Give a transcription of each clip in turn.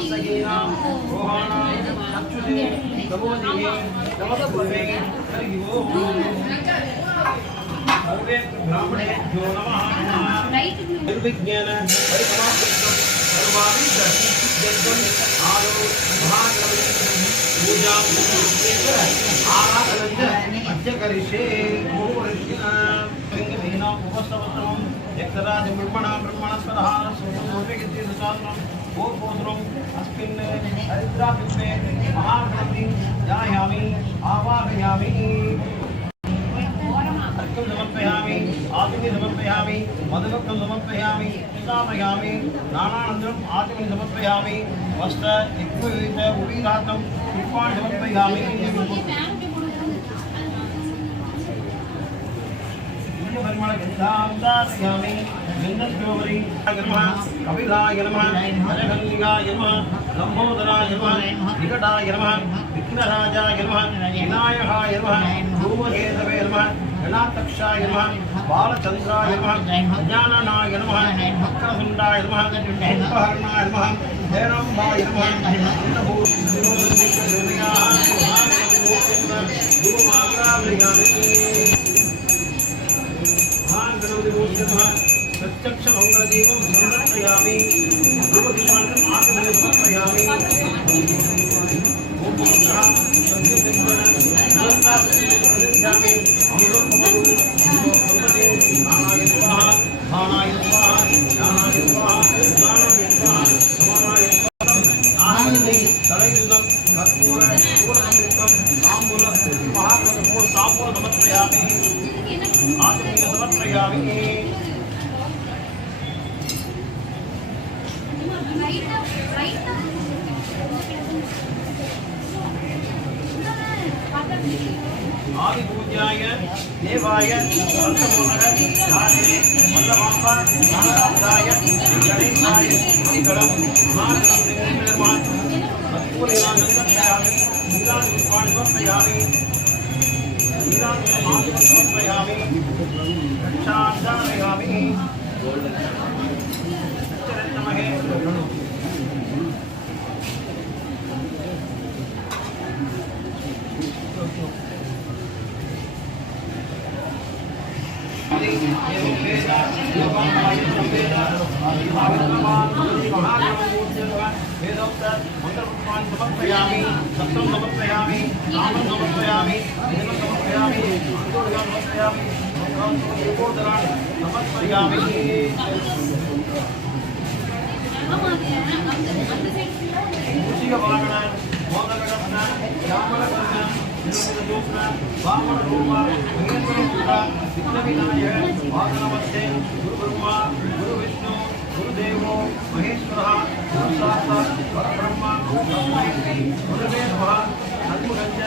वासयेना रोहाणा अच्युते नमोदिहे नमस्ते हरि ओम सर्वे ब्राह्मणेभ्यो नमः निर्विज्ञान परिसमाप्तं सर्वाविद यज्ञं आदौ महागणपति पूजा आराधनं अद्य करिष्ये गुरुवर्षिणा लिंगविहीना उपस्तवत्रं यक्षराज ब्रह्मणस्पदः सोमोपेकिति दशासनं गोपोत्रम् अस्मिन् हरिद्रापिष्टे महागणपतिं ध्यायामि आवाहयामि अर्घ्यं समर्पयामि आचमनीं समर्पयामि मधुभक्तं समर्पयामि स्थापयामि दानानन्तरम् आचमनीं समर्पयामि वस्त्र यज्ञोपवीत उपवीतार्थं पुष्पाणि समर्पयामि परिमलगन्धां गन्धस्योपरि नमः कपिलाय नमः अजगन्निकाय नमः लम्बोदराय नमः निकटाय नमः विघ्नराजाय नमः विनायकाय नमः धूमकेतवे नमः गणाध्यक्षाय नमः बालचन्द्राय नमः ज्ञाननाय नमः वक्रतुण्डाय नमः कुम्भकर्णाय नमः हेरम्बाय नमः प्रत्यक्ष मंगलदीपं समर्पयामि धूपदीपान् आचमनीं समर्पयामि ओम नमः संकीर्तनामि अमृतमधु भगवते नारायण स्वाहा नारायण स्वाहा नारायण स्वाहा नारायण स्वाहा समानाय आनंदे तलयुगं कर्पूर पूर्णमितं ताम्बूल महाप्रभु ताम्बूल समर्पयामि आचमनीं समर्पयामि आदि पूज्याय देवाय संतमोहर राजे वल्लभांबा नारायणाय गणेशाय श्रीगणं महागणपतिर्मान मत्पूर्णानन्दमयामि नीलानि पुष्पाणि समर्पयामि नीलानि मालिकानि समर्पयामि रक्षांधारयामि चरणमहे समर्पयामि सप्तं समर्पयामि नामं समर्पयामि देवं समर्पयामि समर्पयामि समर्पयामि मूषिकवाहन मोदकगणन श्यामलकर्ण निरुपदूषण वामनरूप महेन्द्ररूप विघ्नविनायक वासनमस्ते गुरुब्रह्मा गुरुविष्णु गुरुदेवो महेश्वरः गुरुसाक्षात् परब्रह्म तस्मै श्री गुरुवे नमः षण्मुखञ्च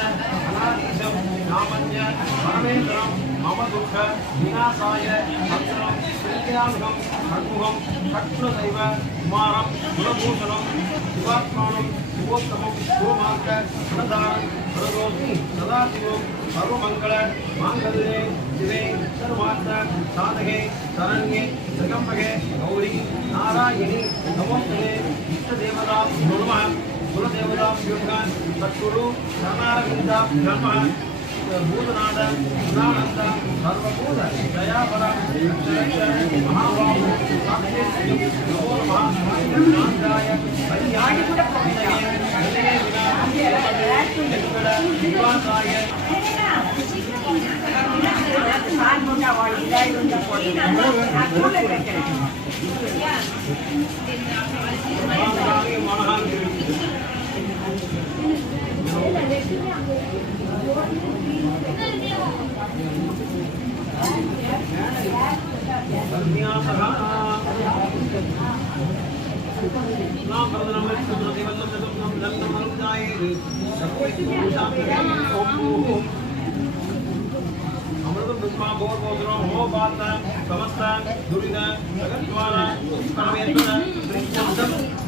अनादीशं नामञ्च परमेश्वरं मम दुःख विनाशाय अक्षरं प्रत्यामुखं षण्मुखं षट्णदैव कुमारं कुलभूषणं शिवात्मानं शिवोत्तमं गुरुमार्ग गुणधारं प्रदोषि सदाशिवं सर्वमङ्गल माङ्गल्ये शिवे सर्वार्थ साधके शरण्ये त्र्यम्बके गौरी नारायणी नमोस्तुते इष्टदेवताभ्यो नमः कुलदेवताभ्यो नमः सद्गुरु शरणारविन्दाभ्यो नमः भूतनाथ गुणानन्द सर्वभूत दयापर महाबाहु साक्षी नमो नमः शान्ताय कल्याय विनये विनये विना निवासाय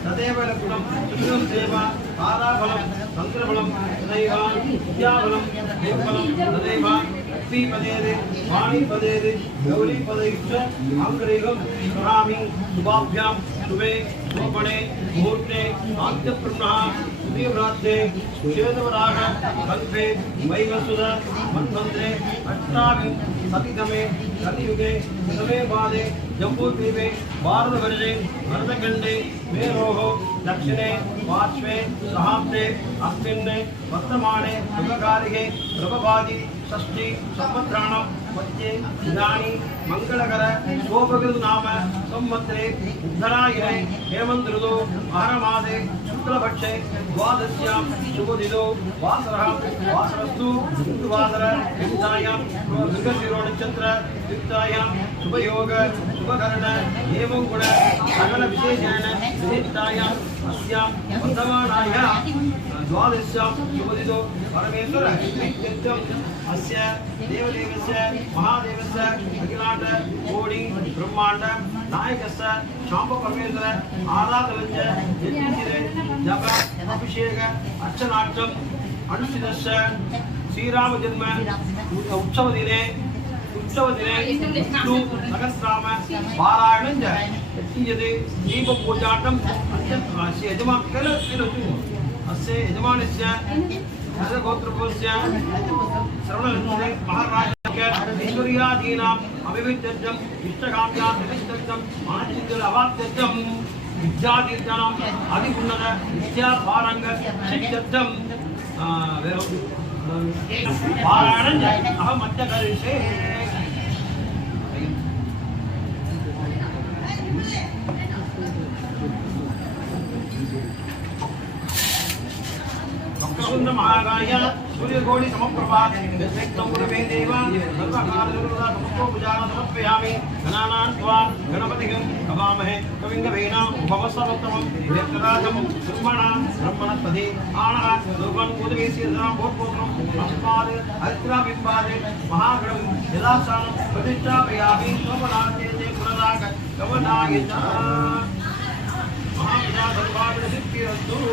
तदेव लक्षणं सेवा आराफलं तंत्रफलं तदैव विद्याफलं देवफलं तदैव लक्ष्मीपदेरे वाणीपदेरे गौरीपदैश्च अङ्गरेगं स्मरामि शुभाभ्यां शुभे गोपणे मुहूर्ते आद्यब्रह्मः सुदीव्राते श्वेतवराह कल्पे वैवस्वत मन्वन्त्रे अष्टाविंशतितमे कलियुगे प्रथमे पादे जम्बूद्वीपे भारतवर्षे भरतखण्डे मेरोः दक्षिणे पार्श्वे सहाब्दे अस्मिन् वर्तमाने युगकालिके प्रभवादि षष्ठी संवत्सराणां मध्ये इदानीं मंगलकर शोभकृत नाम संवत्सरे उत्तरायणे हेमन्त ऋतौ आहरमासे शुक्लपक्षे द्वादश्यां शुभदिनौ वासरः वासरस्तु हिन्दुवासर युक्तायां मृगशिरो नक्षत्र युक्तायां शुभयोग शुभकरण एवं गुण सकल विशेषण विशिष्टायां अस्यां वर्तमानायां द्वादश्यां शुभदिनौ परमेश्वर नित्यं अस्य देवदेवस्य महादेवस्य अखिलांड कोटि ब्रह्मांड नायकस्य शांब परमेश्वर आराधनस्य यज्ञिरे जप अभिषेक अर्चनार्थम अनुष्ठितस्य श्रीराम जन्म उत्सव दिने विष्णु सहस्रनाम पारायणं च यदि दीप पूजार्थम अस्य यजमान अस्य यजमानस्य गोत्रपुरुषस्य श्रवणनक्षत्रे महाराजस्य ऐश्वर्यादीनाम् अभिविद्यर्थम् इष्टकाम्यान् निमित्तर्थम् मानसिकल अवाप्त्यर्थम् विद्यातीर्थानाम् अधिउन्नत विद्यापारंग शिक्षार्थम् पारायणं अहम् अद्य करिष्ये सुंदर महागाय सूर्यकोटि समप्रभा निर्विघ्नं कुरु मे देव सर्वकार्यनिर्वहणं समस्तो पूजां समर्पयामि गणानां त्वा गणपतिं हवामहे कविं कवीनां उपवस्वतमं वेदराजं ब्रह्मणस्पति आणः लोकं उदवेस्यं भूतपूत्रं अस्माद् हरिद्राबिम्बाद् महागणं यदासानं प्रतिष्ठापयामि सोमनाथे पुनराग कवनाय च महाविद्या सर्वाणि सिद्धिरस्तु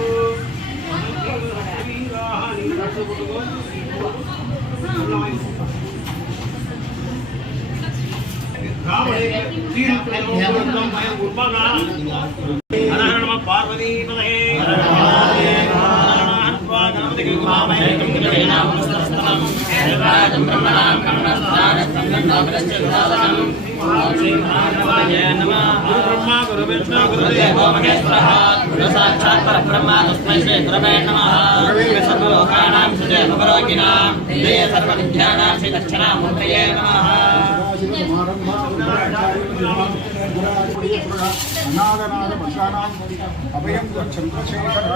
पार्वती ब्रह्मा गुरु विष्णु गुरुदेवो महेश्वरः गुरु साक्षात् परब्रह्म तस्मै श्री गुरवे नमः सर्वलोकानां सुजयभवरोगिणां देय सर्वविद्यानां श्री दक्षिणामूर्तये नमः अनादनाद पशानां अभयं चन्द्रशेखर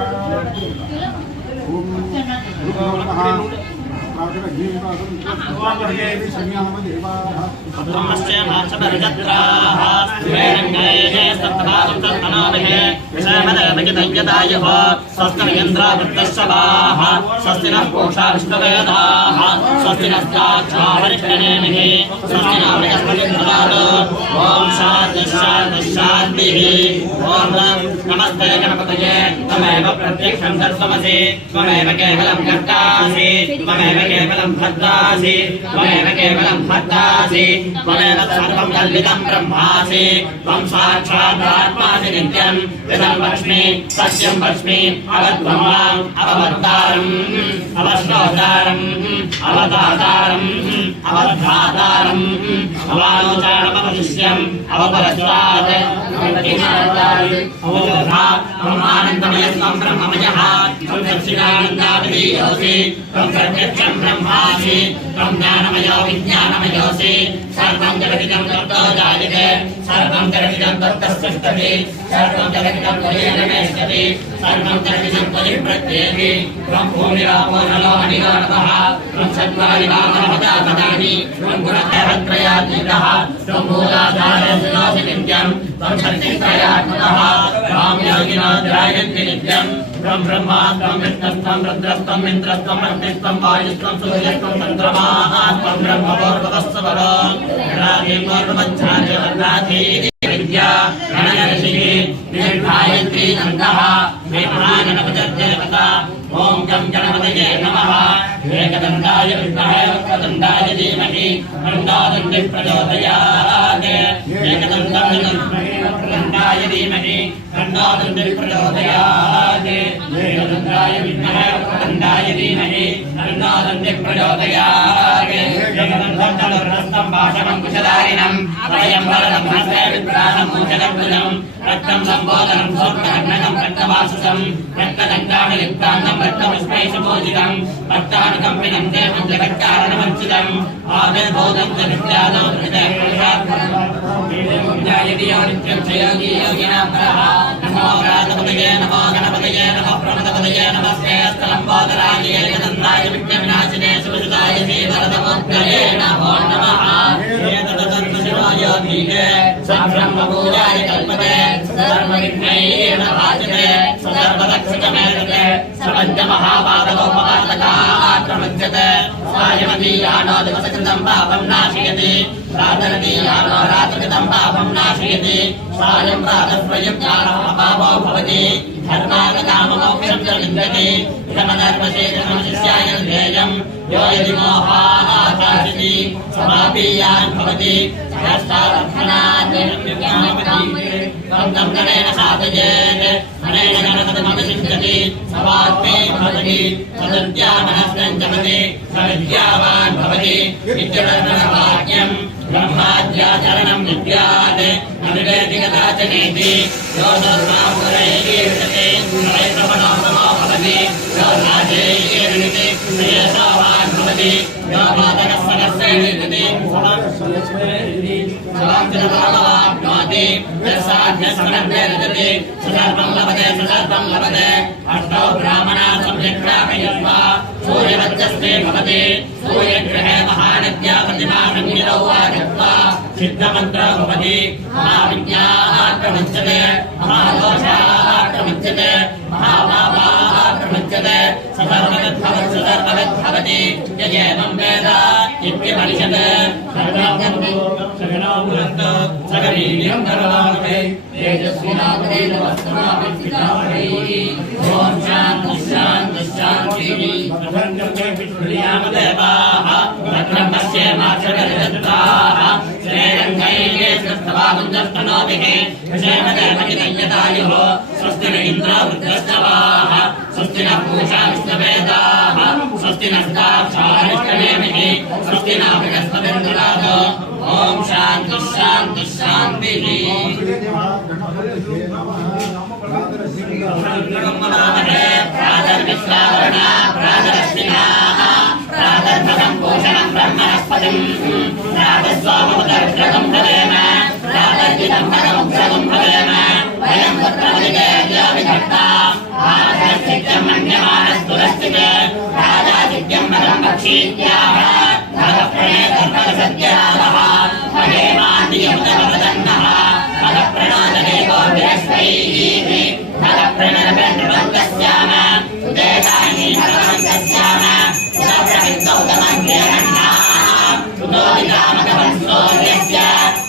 ओम गुरु नमः ब्रह्मस्य माचमर्जत्राः वेरङ्गैः सत्तां तत्मनोभिः विषयमदभिजितयदायुः स्वस्तिन्द्रावृत्तश्चवाः स्वस्तिनः पूषा विष्णुवेदाः स्वस्तिनस्ताक्षावरिष्ठनेमिः स्वस्तिनामृगस्पतिर्ददातु ॐ शान्ति शान्ति शान्तिः ॐ नमस्ते गणपतये त्वमेव प्रत्यक्षं दर्शमसि त्वमेव केवलं कर्तासि त्वमेव केवलं भद्रासि त्वमेव केवलं भद्रासि त्वमेव सर्वं कल्पितं ब्रह्मासि त्वं साक्षात् आत्मासि नित्यं इदं वच्मि सत्यं वच्मि अवध्वं माम् अवतारम् अवश्रोतारम् अवतातारम् अवधातारम् अवालोचानमवशिष्यम् अवपरस्तात् अवोधा ब्रह्मानन्दमयस्त्वं ब्रह्ममयः त्वं सच्चिदानन्दाभिधीयोऽसि त्वं प्रत्यक्षं ब्रह्मासि त्वं ज्ञानमयो विज्ञानमयोऽसि सर्वं जगदिदं तत्तो जायते सर्वं जगदिदं तत्तस्तिष्ठति सर्वं जगदिदं त्वयेन नेष्यति सर्वं जगदिदं त्वयि प्रत्येति त्वं भूमिरापो नलो अनिलो नभः त्वं सत्त्वानि वामनमदापदानि त्वं गुणत्रयातीतः त्वं मूलाधारस्योऽसि नित्यं त्वं शक्तित्रयात्मकः त्वां योगिनो ध्यायन्ति नित्यं त्वं ब्रह्मा त्वं विष्णुस्त्वं रुद्रस्त्वं इन्द्रस्त्वं अग्निस्त्वं वायुस्त्वं सूर्यस्त्वं चन्द्रमाः त्वं ब्रह्मपूर्ववस्वरो गणाधिपूर्वमध्यादिवर्णाधि विद्या गणयर्षिः निर्गायत्री नन्दः विद्वाननपजर्जयकता ॐ गं गणपतये नमः एकदन्ताय विद्महे वक्रतुण्डाय धीमहि तन्नो दन्तिः प्रचोदयात् एकदन्ताय धीमहि तन्नो दुर्गे प्रचोदयात् वेदचन्द्राय विद्महे वक्रतुण्डाय धीमहि तन्नो दुर्गे प्रचोदयात् एकदन्तम् भाषमङ्कुशधारिणम् अभयं वरदं हस्ते विप्राणं मूषकर्भुजं रक्तं लम्बोदरं सूर्णकर्णकं रक्तवाससं रक्तदण्डाणयुक्ताङ्गं रक्तपुष्पैशपूजितं भक्तानुकम्पिनं देवं जगत्कारणमर्चितम् आविर्भूतं च विद्यादौ नित्यं च योगी योगिनां परः नमो व्रातपतये नमो गणपतये नमो प्रमदपतये नमस्ते स्थलम्बोदराय एकदन्ताय विघ्नविनाशिने सुभुजाय श्रीवरदमोत्तरे नमो नमः ब्रह्मपूजाय कल्पते सर्वविघ्नैः भाजते सर्वदक्षितमेतते सर्वज्ञमहापादकोपपादकाक्रमज्यते सायमदीयानो दिवसकृतं पापं नाशयति रातरदीयानो रात्रकृतं पापं नाशयति सायं प्रातःप्रयुक्ताः पापो भवति धर्मागताममोक्षं च विन्दति इदमधर्मशेषमशिष्याय ध्येयं यो यदि मोहाकाशति समापीयान् भवति गणेन साधयेत् अनेन गणपतिमभिषिञ्चति सवात्मे भवति सदद्यामनस्तं जपति सविद्यावान् भवति नित्यदर्शनवाक्यं ब्रह्माद्याचरणं विद्यात् अविवेति कदाचनेति यो दुर्मापुरैर्यते प्रवणोत्तमो भवति यो राजैर्यते श्रेयसावान् भवति यो मातकस्सनस्सैर्यते स्वाञ्चलतामवाप्नोति यस्साध्यस्मरन्ते सुसर्वं लभते अष्टौ ब्राह्मणाः सम्यक् प्रापयित्वा सूर्यवच्चस्ते भवति सूर्यग्रहे महानद्या प्रतिमासंहितौ आगत्वा सिद्धमन्त्रो भवति महाविद्याः प्रमुच्यते महादोषाः प्रमुच्यते महापापाः प्रमुच्यते सर्वविद्भवति यजेवं वेद इत्यपनिषत् सगणो सगवीर्यं करवावहै तेजस्विनावधीतमस्तमाविद्विषावहै ॐ शान्तिः देवाः भद्रं पश्येमाक्षरजत्राः श्रेरङ्गैः स्वस्थवागुञ्जस्तनोभिः क्षेमदेवकिदय्यतायुः स्वस्ति न इन्द्रो वृद्धश्चवाः स्वस्ति न पूषा विष्णवेदाः स्वस्ति नस्ताक्षारिष्टनेमिः स्वस्ति न बृहस्पतिर्ददातु ॐ शान्तिः प्रातर्विश्रावणा प्रातरश्विनाः प्रातर्भगं पूषणं ब्रह्मणस्पतिं प्रातस्वाममुदर्भगं भवेम प्रातर्जितं भगमुग्रगं भवेम वयं पुत्रमदिदेव्याविधत्ता आधस्थित्यं मन्यमानस्तुरस्थिते राजादित्यं भगं पक्षीत्याः भगप्रणेतर्भगसत्यावः भगेमान्दियमुदभवदन्नः भगप्रणोददेवो विरश्वैः भगप्रणरवेन्द्रवन्तस्याम उदेतानि भगवन्तस्याम उदप्रवित्तौतमग्रेरण्णाः उदोदितामगवंसोर्यस्य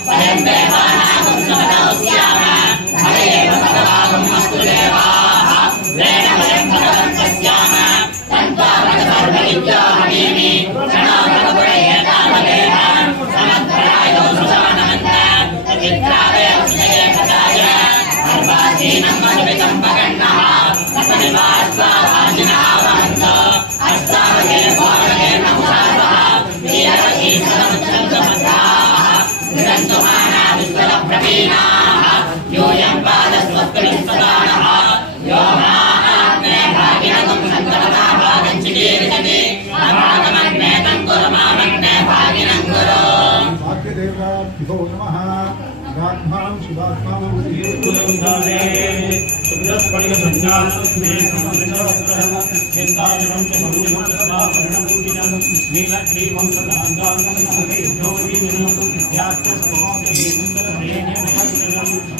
वयं देवानागुं समतौ स्याम भगयेव भगवागुं अस्तु देवाः वेण वयं भगवन्तस्याम तन्त्वा भगसर्वविद्यो हवीमि क्षणो भगपुरयेतावदेह समद्भरायो सुशानमन्त तदित्रावे उदये कदाय अर्वाचीनं मधुवितं पगण्णः असनिवास्वाभाजिनः वहन्तो अस्तावगे भोरगे नमुषासः वीरवती सदमुच्छन्तमद्धाः विदन्तुमाना विश्वलप्रवीणाः यूयं पादस्वत्कनिस्तदानः यो माग्ने भागिनगुं सन्तमता भागञ्चिकीर्षति अभागमग्ने तं कुरुमामग्ने भागिनं कुरु भाग्यदेवाभ्यो नमः राघ्वां शिवात्मां कुलंदारे सुब्रह्मण्यसंज्ञानं स्नेहमंजप्रहं चिन्ताजनं च बहुलं समापरणं पूजिनं नीलग्रीवं सदाङ्गानं योगिनं ध्यात्मसमोदेवं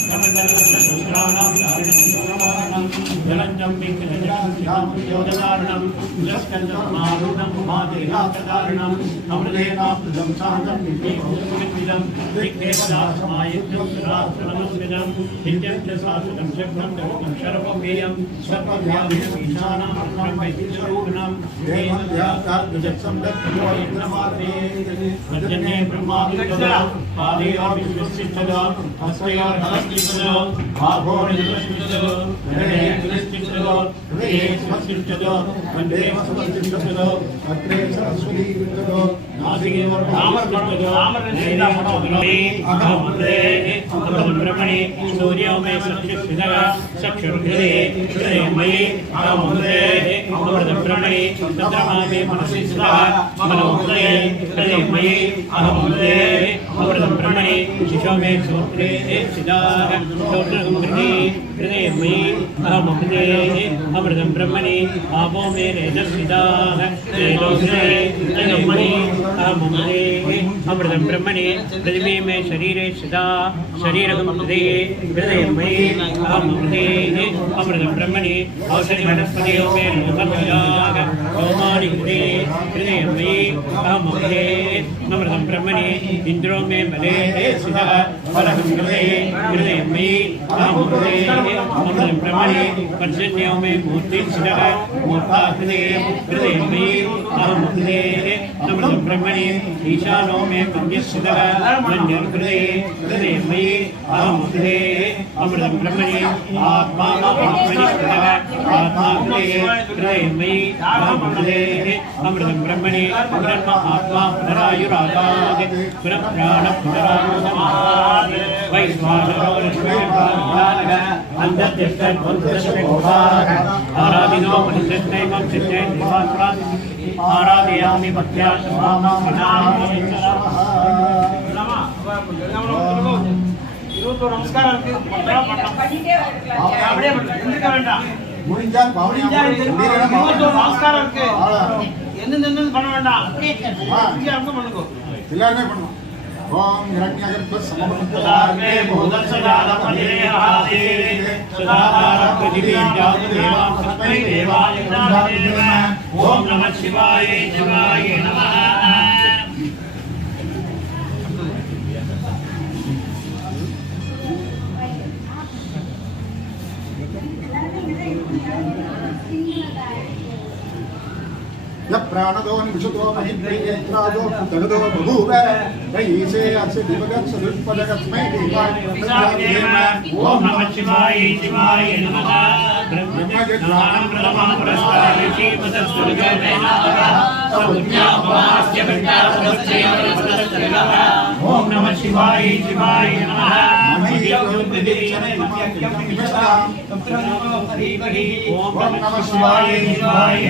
कमण्डलसुत्राणां धारणं जलञ्जं पिङ्गलं योजनारणं स्कंदमारूढं मादेनाथदारणं अमृतेनाप्तदं शान्तं नित्यं दिग्देवदासमायुक्तं सदात्मनमस्मिदं नित्यं च शाश्वतं शक्तं देवं शर्वमेयं सर्वव्यापितं ब्रह्मैश्वरूपिणं वजने ब्रह्मादिकदा पादेयो विश्वसिद्धदा हस्तयो हरस्तिद्धदा भागोनिदस्तिद्धदा हृदये तुलस्तिद्धदा हृदये समस्तिद्धदा वन्दे समस्तिद्धदा अग्रे सरस्वती विद्धदा नासिके वर्धामर्तिद्धदा अहं ब्रह्मणे सूर्यो मे सक्षिद्धदा चक्षुर्हृदये हृदये मयि अहं ब्रह्मणे चन्द्रमा मे मनसि स्थितः मनोहृदये हृदये मयि अहं ब्रह्मणे शिशो मे श्रोत्रे स्थितः श्रोत्रसंहृदये हृदये मयि अहं अमृतं ब्रह्मणे आपो मे रेतस्थिताः तेजोहृदये हृदये मयि अहं अमृतं ब्रह्मणे पृथिवी मे शरीरे स्थिता शरीरकं हृदये हृदये मयि अहं अमृतं ब्रह्मणे औषधि वनस्पतयो मे लोकस्थिताः रोमाणि हृदये हृदये मयि अहं अमृतं ब्रह्मणे इन्द्रो मे बले स्थितः फलं हृदये हृदये मयि अहं अमृतं ब्रह्मणे पर्जन्यो मे मूर्ति स्थितः मूर्ता हृदये हृदये मयि अहं अमृतं ब्रह्मणे ईशानो मे मन्यस्थितः मन्यर्हृदये हृदये मयि अहं अमृतं ब्रह्मणे आत्मा आत्मनि स्थितः आत्मा हृदये हृदये मयि अहं अमृतं ब्रह्मणे ब्रह्म आत्मा पुनरायुरागात् पुनः प्राण पुनरायुसमात् वैश्वानरो रश्मिर्भागः अन्धत्यष्टद्वन्द्वदशकोभाः आराधिनो मनुष्यस्नैवं चित्ते देवासुरान् आराधयामि भक्त्या समानां मनामि நமஸ்காரம் முடிஞ்சா நமஸ்காரம் இருக்கு என்ன பண்ண வேண்டாம் பண்ணுங்க எல்லாருமே பண்ணுவோம் ஓம் இரண்யகர்ப்ப सदार्गे भूतसदारपतिरेहासे सदारपतिरेहादेवां तस्मै देवाय नमः ओम नमः शिवाय शिवाय नमः प्राणदो निषुतो महिन्द्रेन्द्रादो तगदो बभूव वैसे अस्य दिवगत् सदुष्पदकस्मै देवाय ओम नमः शिवाय शिवाय नमः ब्रह्मज्ञानं प्रथमं पुरस्तात् श्रीमदस्वर्गमेनास्य विद्यासहस्रयोगः ओम नमः शिवाय शिवाय नमः ओम नमः शिवाय शिवाय नमः ओम नमः शिवाय शिवाय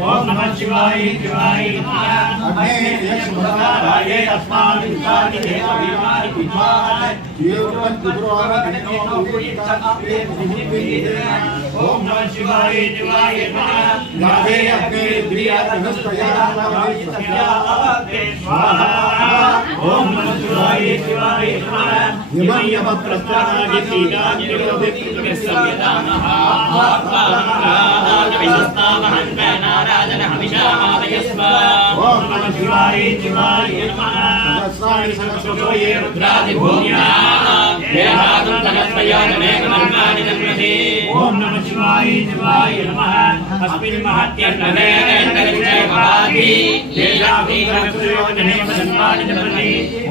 ओम नमः शिवाय शिवाय ओम नमः शिवाय शिवाय यमयम ओम नमः शिवाय शिवाय ओम नमः शिवाय शिवाय नमः अस्मिन् महत्यर्णवे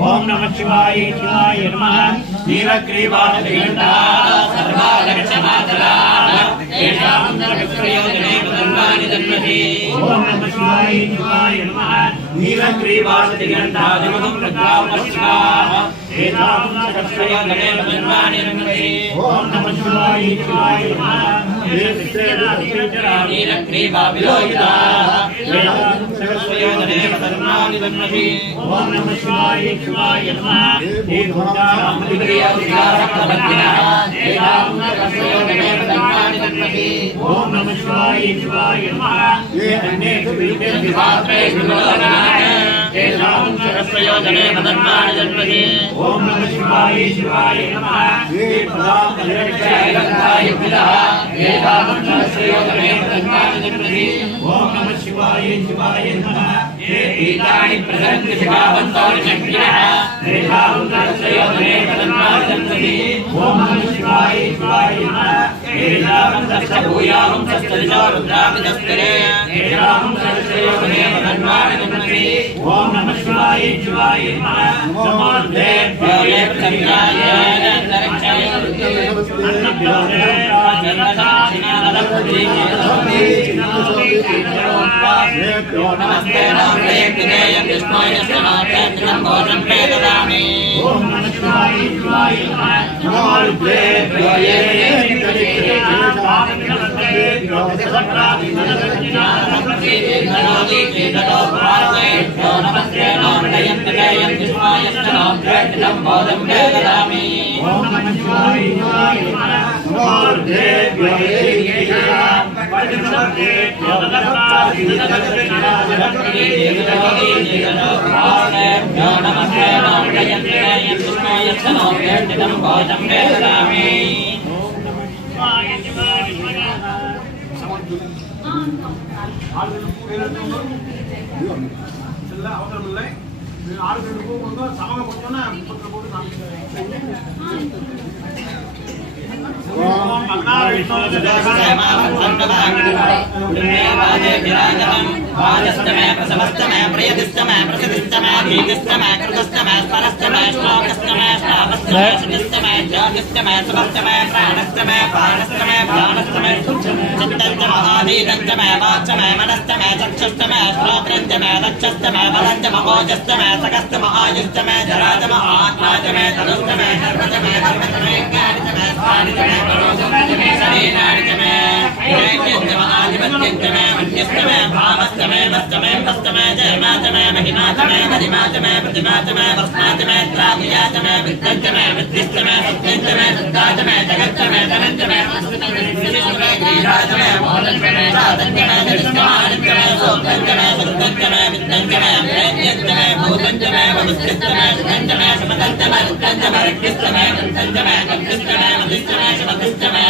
ओम नमः शिवाय शिवाय नमः नीलग्रीवादिगण्डा सर्वालक्षमाचला ओम नमः शिवाय शिवाय नमः नीलग्रीवादिगण्डादिमहं प्रज्ञापश्चा ओम नमः शिवाय शिवाय नमः नीलग्रीवाविलोहिता ओम नमः शिवाय शिवाय नमः ओम नमः शिवाय शिवाय नमः तेषां प्रयोजने मदन्मानि जन्मनि ॐ नमः शिवाय शिवाय नमः ये प्रदाय विदः तेषां प्रयोजने मदन्मानि जन्मनि ॐ नमः शिवाय शिवाय नमः ये एतानि प्रसन्ति शिवावन्तौ चक्रिणः तेषां प्रयोजने मदन्मानि जन्मनि ॐ नमः शिवाय शिवाय नमः तेषां भूयाहं सस्तरिषो रुद्रामिदस्तिरे तेषां प्रयोजने मदन्मानि जन्मनि ॐ नमः शिवाय शिवाय नमः नमो देव्यो ये प्रसन्नाय नरक्षाय अन्नभ्यो नमस्ते नमस्ते विजयं विष्णुय समाप्तं भोजनं प्रददामि ॐ नमः शिवाय शिवाय नमो देव्यो ये नमस्ते नमस्ते विष्णुय समाप्तं भोजनं प्रददामि ॐ नमः शिवाय शिवाय नमो देव्यो அவசரமில்லை 6 பூ சமகம் கொடுத்தோன்னா 30 போட்டு वाजस्तमे प्रसवस्तमे प्रियदिस्तमे प्रसिद्धिस्तमे भीतिस्तमे कृतस्तमे स्मरस्तमे श्लोकस्तमे श्रावस्तमे सुनिस्तमे ज्योतिस्तमे सुभस्तमे प्राणस्तमे पाणस्तमे प्राणस्तमे चित्तञ्च महाधीतञ्चमे वाक्चमे मनस्तमे चक्षुस्तमे श्रोत्रञ्चमे दक्षस्तमे बलञ्चम ओजस्तमे सकस्तम आयुस्तमे जराजम आत्माजमे तनुस्तमे धर्मजमे धर्मजमे ज्ञानिजमे स्वानिजमे परोजमे शरीरानिजमे ैक्यन्तम आधिपत्यन्तमे मध्यस्तमे भावस्तमे वस्तमे वस्तमे जयमातमे महिमातमे मदिमातमे प्रतिमातमे वस्मातमे त्राभियातमे विद्यन्तमे विद्धिस्तमे सत्यन्तमे सत्तातमे जगत्तमे धनन्तमे विश्वमे गीरातमे मोदन्तमे साधन्तमे जगत्तमानन्तमे सोद्धन्तमे सत्तन्तमे विद्यन्तमे प्रेत्यन्तमे भूतन्तमे भविष्यन्तमे सुगन्तमे समदन्तमे रुद्धन्तमे रक्तिस्तमे गन्तन्तमे गन्धिस्तमे मदिस्तमे समदिस्तमे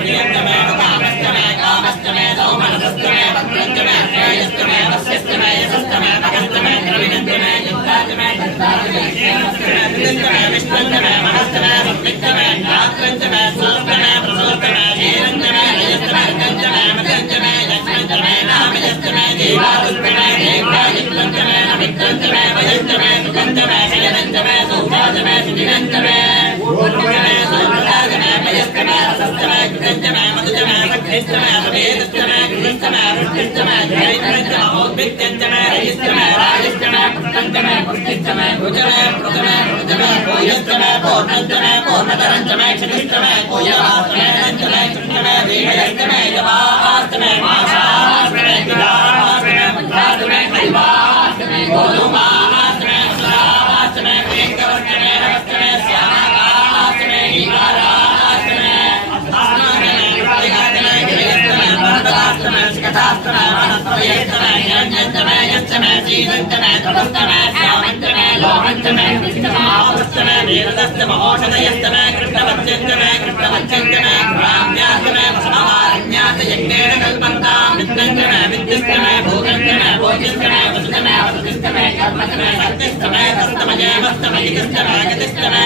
प्रियन्तमे कामस्तमे कामस्तमे सौमनसस्तमे भद्रन्तमे श्रेयस्तमे वस्यस्तमे यशस्तमे भगस्तमे द्रविणन्तमे युक्तातमे दत्तातमे क्षेमस्तमे त्रिस्तमे विष्णुन्तमे महस्तमे संवित्तमे नात्रन्तमे सूस्तमे प्रसूस्तमे जीरन्तमे यजस्तमे अर्कन्तमे मदन्तमे लक्ष्मन्तमे नामयस्तमे जीवावस्तमे देव्यायुक्तन्तमे नमित्रन्तमे वयस्तमे सुगन्तमे शयनन्तमे सौभाजमे सुदिनन्तमे ऊर्ध्वमे सौभ्रताजमे मयस्तमे रसस्तमे कृतन्तमे मधुजमे सख्यस्तमे सवेदस्तमे कृतस्तमे रुष्टिस्तमे जयत्रन्तमे औद्भिक्त्यन्तमे रयिस्तमे राजस्तमे पुष्टन्तमे पुष्टिस्तमे भुजमे पृतमे पृतमे भूयस्तमे पूर्णन्तमे पूर्णतरन्तमे क्षितिस्तमे भूयवास्तमे नन्तमे कृष्णमे वीणयस्तमे यवास्तमे माशास्तमे विदास्तमे मुद्रास्तमे कैवास्तमे गोधूमास्तमे मुद्रास्तमे वेङ्कवर्णमे रवस्तमे श्यामाकास्तमे हीमारास्तमे भरतदास्तमे शिखतास्तमे वनस्पतयस्तमे ज्ञानन्तमे यस्तमे सीदन्तमे तपस्तमे श्यामन्तमे लोहन्तमे कृष्णमापस्तमे वीरदस्तमे औषधयस्तमे कृष्णवच्यन्तमे कृष्णवच्यन्तमे ग्राम्यास्तमे वसमहारण्यात यज्ञेन कल्पन्तां विद्यन्तमे विद्युस्तमे भूगन्तमे भोजिस्तमे वसुतमे वसुतिस्तमे कर्मस्तमे शक्तिस्तमे तस्तमयेमस्तमे युगस्तमे गतिस्तमे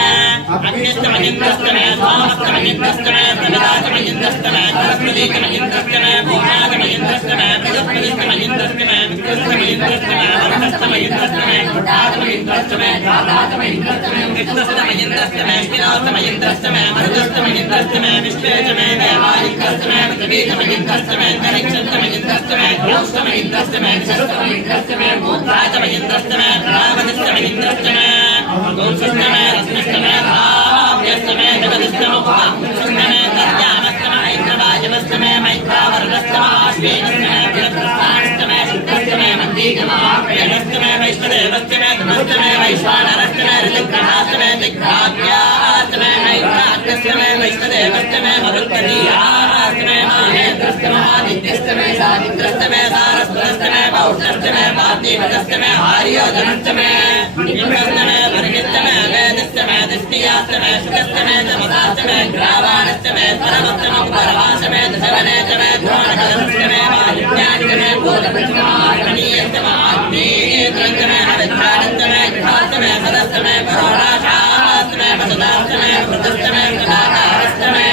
अग्निस्तमे इन्द्रस्तमे सोमस्तमे इन्द्रस्तमे प्रमिदातमे इन्द्रस्तमे सरस्वतीतमे इन्द्रस्तमे भूषातमे इन्द्रस्तमे बृहस्पतिस्तमे इन्द्रस्तमे विद्युस्तमे इन्द्रस्तमे वरुणस्तमे इन्द्रस्तमे घटातमे इन्द्रस्तमे राधातमे इन्द्रस्तमे कृष्णस्तमे इन्द्रस्तमे विष्णुस्तमे इन्द्रस्तमे मरुदस्तमे इन्द्रस्तमे विश्वेतमे देवालिकस्तमे पृथ्वीतमे इन्द्रस्तमे अंतरिक्षस्तमे इन्द्रस्तमे ध्रुवस्तमे इन्द्रस्तमे शस्तमे इन्द्रस्तमे भूतातमे इन्द्रस्तमे रावणस्तमे इन्द्रस्तमे गोंसस्तमे रत्नस्तमे भाव्यस्तमे जगदस्तमे उपवांसस्तमे दर्यामस्तमे इंद्रवाजवस्तमे मैत्रावरुणस्तमे अश्विनस्तमे बृहस्पतिस्तमे शुक्रस्तमे मन्दीकमाप्यनस्तमे वैष्णदेवस्तमे धनस्तमे वैश्वानरस्तमे ऋतुग्रहास्तमे दिग्भाग्यास्तमे मैत्रात्यस्तमे वैष्णदेवस्तमे मरुत्कटीयास्तमे महेन्द्र वरुणस्तमे आदित्यस्तमे सावित्रस्तमे सारस्वतस्तमे पौषस्तमे पार्थिवस्तमे आर्योधनस्तमे इंद्रस्तमे वर्गिस्तमे वेदस्तमे दृष्टियास्तमे सुखस्तमे तमसास्तमे ग्रावाणस्तमे परमस्तमे परमासमे दशवनेस्तमे ध्रुवनकलस्तमे वायुज्ञानस्तमे भूतपतिमार्गणीयस्तमे आग्नेयत्रस्तमे हविद्धानस्तमे घ्रास्तमे सदस्तमे परोणाशास्तमे वसुदास्तमे वृतस्तमे कृताकारस्तमे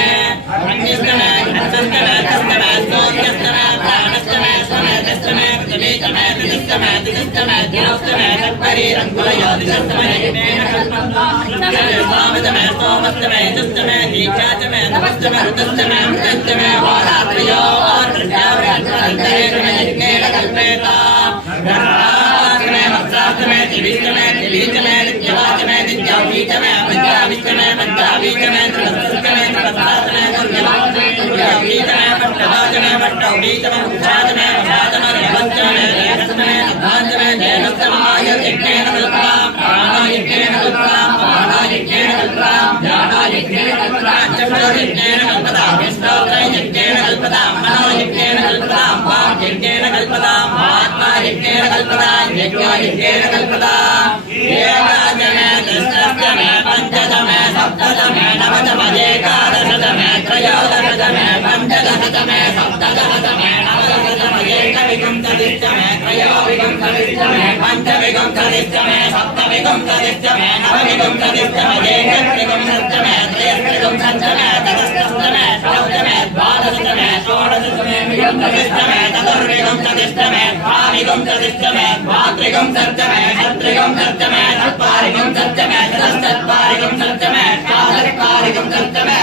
अग्निस्तमे घनस्तमे तस्तमे स्तोत्रस्तमे प्राणस्तमे समेतस्तमे पृथ्वीस्तमे तिथिस्तमे तिथिस्तमे दिनोस्तमे तत्परीरङ्कुलयोदिषस्तमे यज्ञेन कल्पन्तमे सोमस्तमे यजुस्तमे दीक्षास्तमे नमस्तमे ऋतस्तमे मृतस्तमे होरात्रयो प्रत्याव्रतमे यज्ञेन कल्पेता ग्रहास्तमे वत्सास्तमे दिविस्तमे दिलीतमे नित्यवास्तमे नित्यावीतमे अमृतावीतमे मन्त्रावीतमे त्रिवत्सस्तमे त्रिवत्सास्तमे दुर्गवास्तमे पट्टवास्तमे पट्टवीतमे उच्चातमे वशातमे रेवस्तमे रेवस्तमे अध्वान्तमे देवस्तमे आयुर्यज्ञेन कल्पतां प्राणायज्ञेन कल्पतां प्राणायज्ञेन कल्पतां ध्यानायज्ञेन कल्पतां चक्षुर्यज्ञेन कल्पतां विष्णोत्रयज्ञेन कल्पतां मनोयज्ञेन कल्पतां वाक्यज्ञेन कल्पतां आत्मायज्ञेन कल्पतां यज्ञोयज्ञेन कल्पतां एकादशमे दशमे पञ्चदशमे सप्तदशमे नवदशमे एकादशदशमे त्रयोदशदशमे पञ्चदशदशमे सप्तदशदशमे नवदशदशमे एकविंशतिदशमे त्रयोविंशतिदशमे पञ्चविंशतिदशमे सप्तविंशतिदशमे नवविंशतिदशमे एकत्रिंशत्तमे त्रयस्त्रिंशत्तमे चतुष्टमे षोडशमे द्वादशतमे षोडशतमे विंशतिदशमे चतुर्विंशतिदशमे द्वाविंशतिदशमे द्वात्रिंशत्तमे षट्त्रिंशत्तमे चत्वारिंशत्तमे चतुश्चत्वारिंशत्तमे षोडशत्वारिंशत्तमे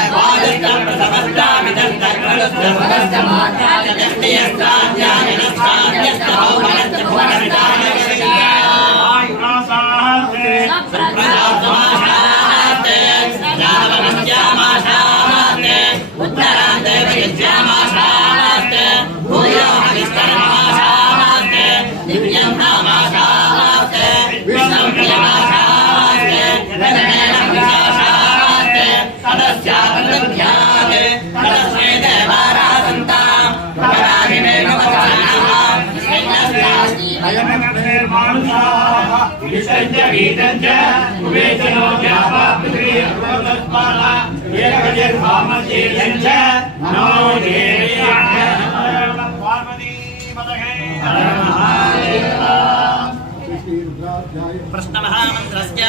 प्रश्नमहामन्त्रस्य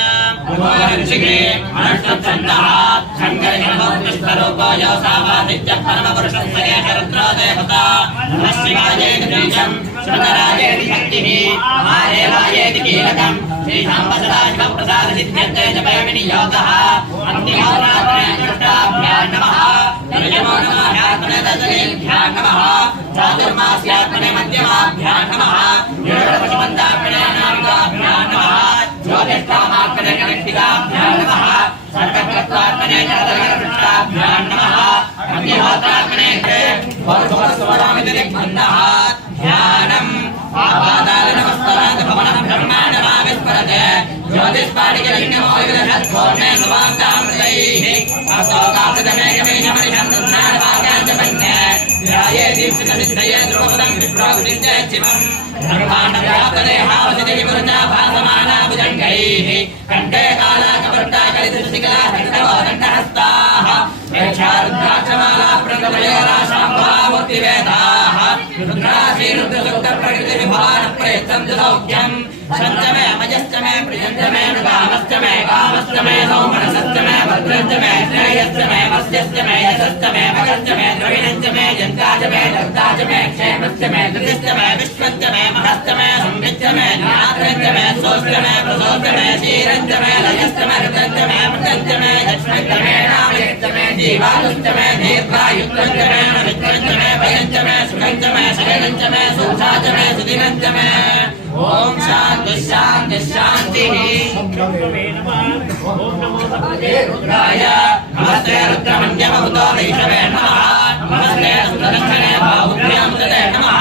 ऋषिके अनष्टछन्दः शङ्करजन्मोत्कृष्टरूपो योऽसावादित्यः परमपुरुषस्य रुद्रो देवता नमः शिवायेति बीजं श्रुतराजेति शक्तिः महादेवायेति कीलकम् श्रीसाम्बसदाशिवप्रसादसिद्ध्यर्थे जपयमिनि योगः अन्तिमोरात्रे कृष्णाभ्यां नमः नमो नमः ह्यात्मने दशनेभ्यां नमः चातुर्मास्यात्मने मध्यमाभ्यां नमः षोडशमन्दात्मने नामिकाभ्यां नमः ज्योतिष्ठामात्मने कणक्तिकाभ्यां नमः सर्वकृत्वात्मने जातककृष्णाभ्यां नमः अग्निहोत्रात्मने वरुणस्वरामितिरिक्मन्नः ध्यानम् आपादानमस्तरात् भवनं ब्रह्माण्डमाविस्मरते ज्योतिष्पाटिकलिङ्गमो विदधत्पूर्णे सुवान्तामृतैः अस्तोकामृतमेकमेकमनिषं तन्नाडभागाञ्चपन्ने ध्याये दीप्सितसिद्धये ध्रुवपदं विप्रोगसिञ्चे शिवम् ब्रह्माण्डव्याप्तदेहावसितिविमृता भासमाना भुजङ्गैः कण्ठे कालाकपर्णा कलितशिखला दण्डहस्ताः प्रेक्षारुद्राक्षमाला प्रकटयोराशाम्भामूर्तिवेदाः रुद्राशीरुद्रसुक्तप्रकृतिविभानप्रयत्नं च सौख्यम् शन्तमे अमजस्तमे प्रियन्तमे नृकामस्तमे कामस्तमे सौमनसस्तमे भद्रन्तमे श्रेयस्तमे मत्स्यस्तमे यशस्तमे मगस्तमे द्रविणन्तमे जन्ताजमे दत्ताजमे क्षेमस्तमे धृतिस्तमे विश्वस्तमे महस्तमे संविత్తमे ज्ञात्रन्तमे सोस्तमे प्रसोस्तमे क्षीरन्तमे लयस्तमे ऋतन्तमे मृतन्तमे लक्ष्मन्तमे नामयन्तमे जीवानुस्तमे दीर्घायुक्तन्तमे मित्रन्तमे भयन्तमे सुखन्तमे शैलन्तमे सुखातमे सुदिनन्तमे ओम शांति शांति शांति रुद्राय नमस्ते रुद्रमन्यमभूतो वैष्णवे नमः नमस्ते सुदर्शने बाहुभ्यां तते नमः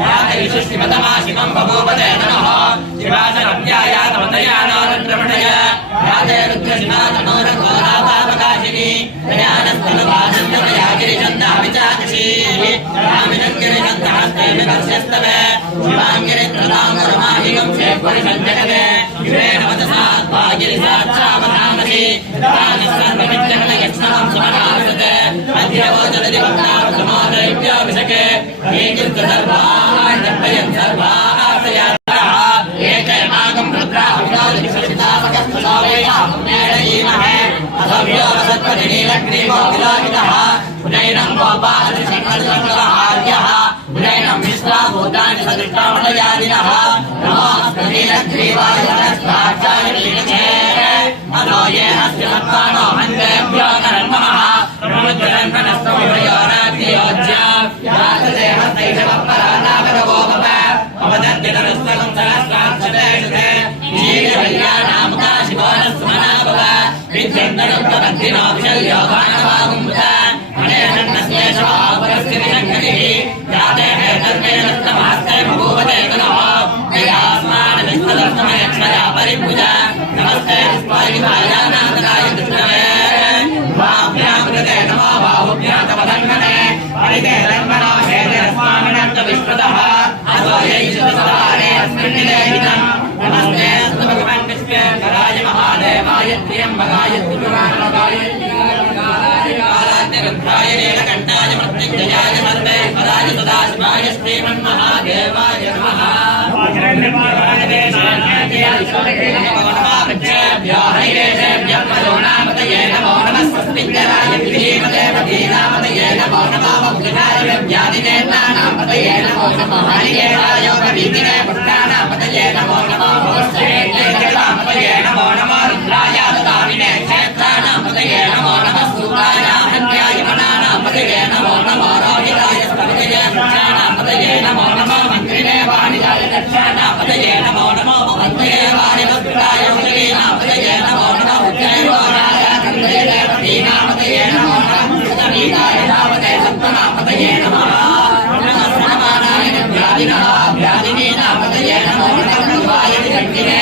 यादविशिष्टिमतमा शिवं बभूवते नमः शिवासनव्याय तमतयानो रुद्रमणय यादे रुद्रशिवातनोरघोरापापकाशिनी दयानस्तनुवासन्तमया गिरिचन्दाविचाक्षी वर्षस्तवे शिवाङ्गिरित्रदामरमाहिकं शेपुरुषं जगते गिरेण वदसात्वागिरिसाक्षावधामसि तानि सर्वमित्यगलयक्ष्णं सुमनावसते अध्यवोचलति वक्तावसमोदयव्योऽभिषके सर्वान् सर्वाः एकमागं रुद्राभिषितासकस्तसावैयामहे असव्यो सत्पतिनीलग्रीवो विलोकितः उदयनं गोपालशङ्करचन्द्रहार्यः उदयनं विश्वाभूतानि सदृष्टामलयादिनः नमोऽस्तनीलग्रीवाय नमस्ताक्षाय लीलचे अनो ये अस्य सत्त्वानो हन्तेभ्यो नमः प्रमुद्रन्मनस्तमयोराज्ञयोज्या यातदेहस्तैषवपरानामगवो भव अवदद्यतरस्वकं सहस्राक्षतेषुते नीलहल्यानामुदा शिवोनस्मना भव विद्यन्तरुक्तबद्धिनो विशल्योगानवागुम्बुधा अनेशन्नस्येषवापरस्य विशङ्कतिः जातेः तर्मेणस्तमास्ते बभूवते तनः ययास्मानविस्तदस्तमयक्षया परिभुजा नमस्ते पुष्पायिभायानाथराय कृष्णवे वाभ्यां कृते नमो बाहुभ्यां तव धन्वने परिते धन्वनो हेतिरस्मानन्त विश्वतः अतो यैषुतस्तारे अस्मिन्निलेहितम् नमस्ते अस्तु भगवान् विश्वेश्वराय महादेवाय त्र्यम्बकाय त्रिपुरान्तकाय कालाग्निरुद्राय नीलकण्ठाय मृत्युञ्जयाय सर्वेश्वराय सदाशिवाय श्रीमन्महादेवाय नमः भगवन्मावृक्षेभ्यो हरिकेशेभ्यः पयोनामतये नमो नमः स्वस्मिञ्जराय विधीमदेवतीनामतये नमो नमः वक्लिनाय व्याधिनेत्राणामतये नमो नमः हरिकेशाय योगवीतिने पुष्टानामतये नमो नमः भोस्तेनामतये नमो नमः रुद्राय ददामिने क्षेत्राणामतये नमो नमः सूताय हन्याय मनानामतये नमो नमः रोहिताय स्तवतये वृक्षाणामतये नमो नमः मन्त्रिणे वाणिजाय दक्षाणामतये नमो नमः भवन्तये वाणिभद्राय उदगीनामतये नमो नमः उज्जैवाराय कन्दये देवतीनामतये नमो नमः सुतमीताय धावते सप्तनामतये नमः नमः समानाय व्याधिनः व्याधिनीनामतये नमो नमः शिवाय विशक्तिने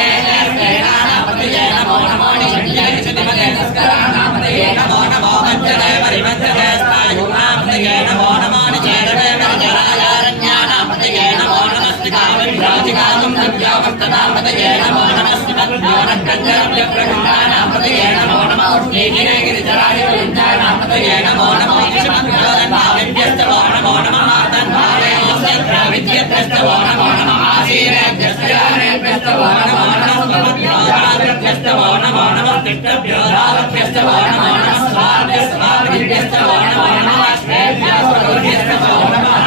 स्तेनानामतये नमो नमः निशक्त्यै निशतिमते तस्करानामतये नमो नमः वज्रते परिवज्रते स्नायुनामतये नमो नमः निचेरते परिचरायारण्यानामतये नमो नमः स्थिताविभ्राजिकागुं दिव्यावर्तनामतये नमो नमः स्थितज्ञोनकञ्जरव्यप्रखण्डानामतये नमो नमः उष्णीकिने गिरिधराय विरुद्धानामतये नमो नमः विष्णुभ्योदन्भाविभ्यस्तवो नमो नमः मार्तन्भावेभ्यस्तवो नमो नमः आशीरेभ्यस्तवो नमो नमः स्वभद्रोधाभ्यस्तवो नमो नमः तिष्ठभ्योधाभ्यस्तवो नमो नमः स्वाभ्यस्तवो नमो नमः श्रेभ्यस्तवो नमः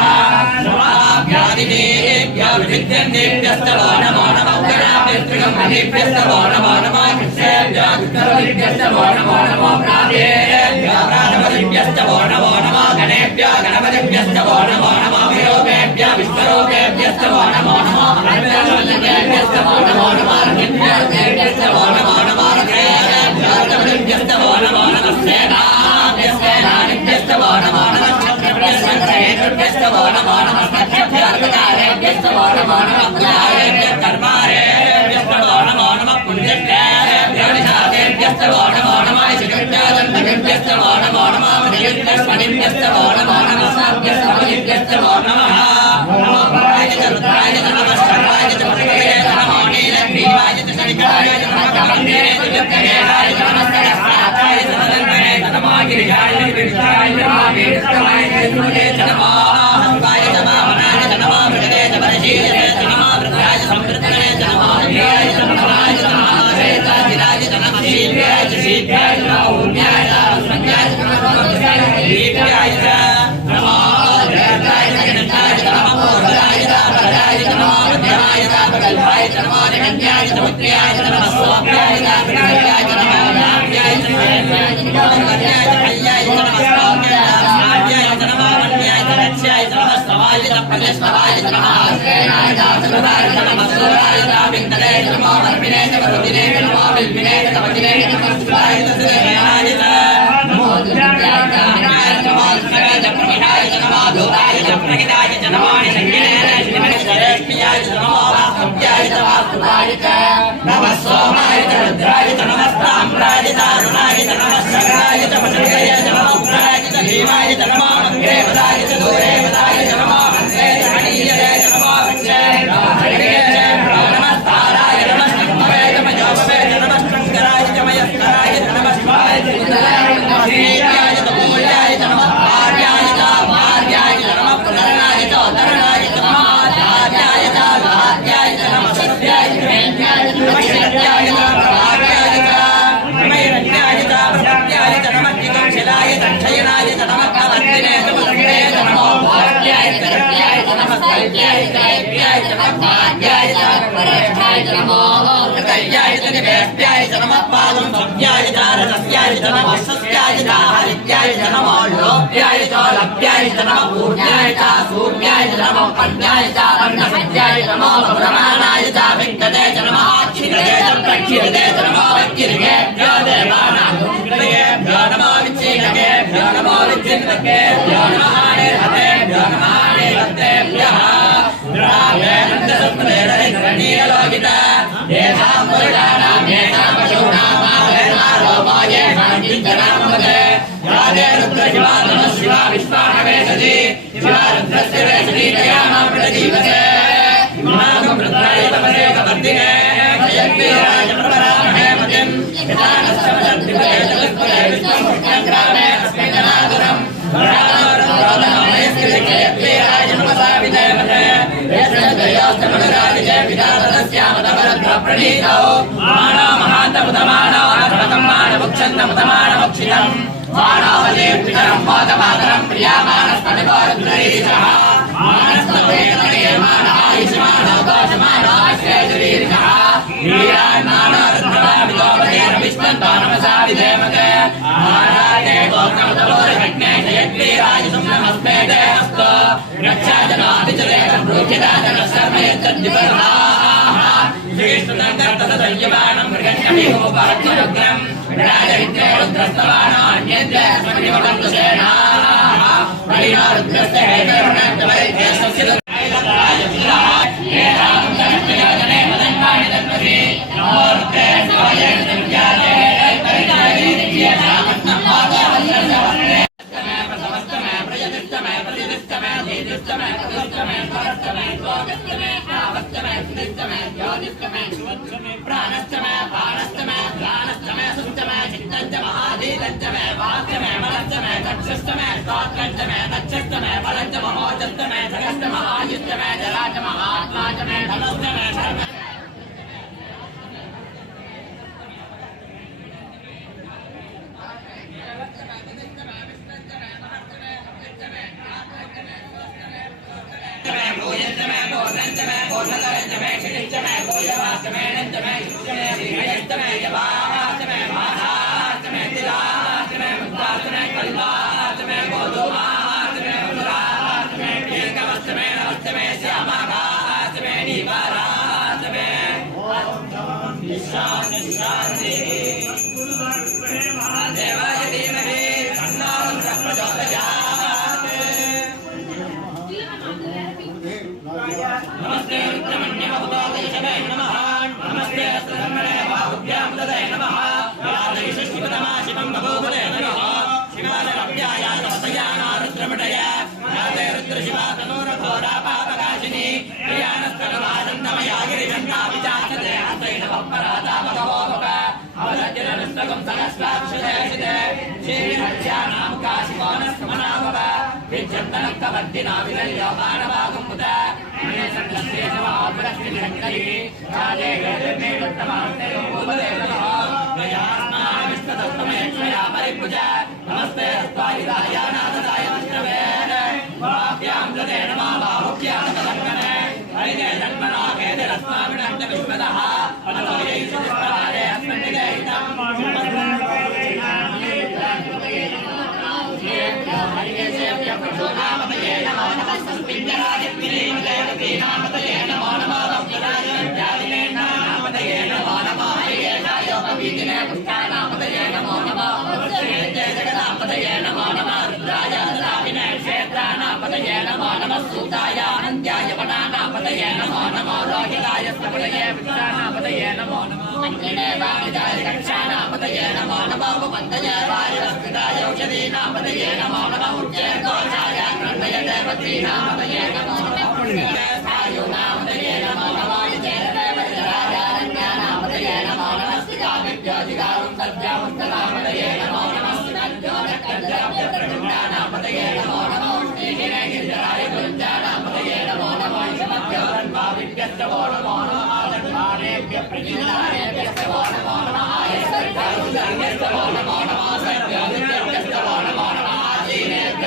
विद्यन्तेभ्यस्तवो नमो नमः उग्राभ्यस्तवो नमो नमः कृष्णेभ्यस्तवो नमो नमः प्राणेभ्यस्तवो नमो नमः गणेभ्यः गणपतिभ्यस्तवो नमो नमः विरूपेभ्यः विश्वरूपेभ्यस्तवो नमो नमः महर्भ्यस्तवो नमो नमः रविभ्यस्तवो नमो नमः रथेभ्यस्तवो नमो नमः सेनाभ्यस्तवो नमो नमः क्षत्रभ्यस्तवो नमो नमः सख्यभ्यस्तवो नमो नमः कर्मारेभ्यस्तवो नमो नमः पुण्यभ्यस्तवो नमो नमः शिखभ्यस्तवो नमो नमः मधुर्भ्यस्तवो नमो नमः साभ्यस्तवो नमः नमो भवाय च रुद्राय च नमः शर्वाय च पतये नमो नीलग्रीवाय च शनिकाय च नमः कमण्डे च व्यक्तगेहाय च नमः सहस्राक्षाय च नमः नमो गिरिजाय च विष्णाय च नमः वीरस्तवाय च सुमते च नमः हस्ताय च वामनाय च नमः मृगते च परशीलते च नमः वृद्धाय च संवृत्तये च नमः ध्याय च नमः श्वेताजिराय च नमः शीभ्याय च नमः ऊर्ध्याय च संज्ञाय च नमः दीप्याय च नमः जयताय च गणताय च नमः पूर्वदाय च परदाय च नमः मध्यमाय च प्रगल्भाय च नमः निगन्याय च पुत्र्याय च नमः सोऽप्याय च विक्रयाय च नमः नाभ्याय च कल्याय च कल्याय च नमः स्वाम्याय च स्वाम्याय च नमः मन्याय च लक्ष्याय च नमः स्तवाय च प्रजस्वाय च नमः श्रेणाय च सुरदाय च नमः सूराय च विन्दले च नमः वर्मिने च वरुदिने च नमः विल्मिने च तवजिने च नमः सुराय च सुरेणाय च नमो दुर्गाय च विनाय च नमः सुराय च प्रमिताय च नमः धूताय च प्रहिताय च नमः निसंगिने च श्रीमने श्रेष्ठियाय च नमः वास्तव्याय च वास्तुवाय च नमः सोमाय च रुद्राय च नमः ताम्राय च अरुणाय च नमः शक्राय च वसुदेवाय च नमः उग्राय च भीमाय च नमः देवताय च दूरेवताय च नमः हन्ते च हनीयते च कल्याय च नमः कवन्तिने च मुद्रे च नमो भाग्याय च गत्याय च नमः कल्याय च ऐक्याय च नमः भाग्याय च परेष्ठाय च नमो कल्याय च निवेष्ट्याय च नमः पादं सव्याय च रजस्याय च नमः सस्याय च हरित्याय च नमो लोभ्याय च लभ्याय च नमः पूज्याय च सूर्याय च नमः कन्याय च अन्नसत्याय च नमो प्रमाणाय च विद्यते च नमः क्षिरते च प्रक्षिरते च नमो वैकिर्येभ्यो देवानां कृतयेभ्यो नमो विच्छिन्नकेभ्यो नमो विच्छिन्नकेभ्यो नमः निर्हतेभ्यो नमः निर्हतेभ्यः नीललोकिता येषां पुरुषाणां येषां पशूनां चिन्तनामते राधे रुद्रशिवा नमः शिवा विश्वाहवेशति शिवा रुद्रस्य वेशति दयामां प्रदीपते इमागं रुद्राय तपसे कवर्तिने जयद्वीराय प्रवरामहे मतिं यथानस्तमदद्विपदे जगत्पदे विश्वमुख्यं ग्रामे अस्मै जनादुरम् जयद्वीराय नमसा विजयमते यस्यस्तमनुराजिते विदातस्यामतवरद्भप्रणीतौ मानो महान्तमुतमानो अर्थतं मानमुक्षन्तमुतमानमुक्षितम् मानवदेवपितरं मोदमातरं प्रियामानस्तनिवारुद्ररीशः मानस्तवेदनयमानायुष्मानोपाशमानाश्रयशरीरिषः वीरान्मानोरत्नवामितोपदेरविष्णन्तो नमसा विधेमते महाराजे गोत्रमुतमोरघट्ने जयद्वीराय नमस्ते ते अस्तु रक्षाजनादिचरेकं प्रोच्यदाजनशर्मयज्जद्विपरमाः श्रीकृष्णदन्तसंयमानं मृगण्यमिहोपार्थमुग्रम् राजविद्यारुद्रस्तवानान्यद्वैस्मनिवकन्तुसेनाः परिणारुद्रस्य हेतरुणत्वैद्यस्य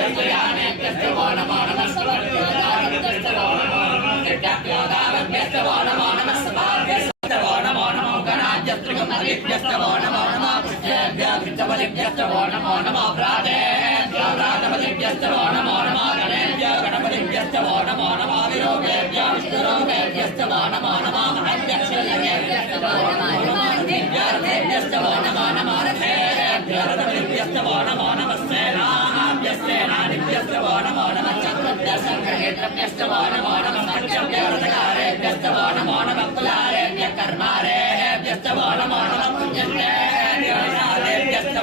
यानेभ्यश्च वो नमो नमः सर्वदेवताभ्यश्च वो नमो नमः दिव्यदेवताभ्यश्च वो नमो नमः सर्वाभ्यश्च वो नमो नमो गणाध्यस्त्रिगमदिभ्यश्च वो नमो नमः पृथ्व्यभ्यः पृथ्वपतिभ्यश्च वो नमो नमः प्रातेभ्यः प्रातपतिभ्यश्च वो नमो नमः गणेभ्यः गणपतिभ्यश्च वो नमो नमः विरोगेभ्यः विष्णुरोगेभ्यश्च वो नमो नमः महद्यक्षयेभ्यश्च वो नमो नमः दिव्यार्थेभ्यश्च वो नमो नमः रथेभ्यः रथपतिभ्यश्च वो नमो नमः सेनाभ्यश्च सेनानिभ्यश्च वो नमो नमः चक्रभ्यश्च वो नमो नमः पक्षभ्यः रथकारेभ्यश्च वो नमो नमः कुलारेभ्यः कर्मारेभ्यश्च वो नमो नमः पुण्यश्च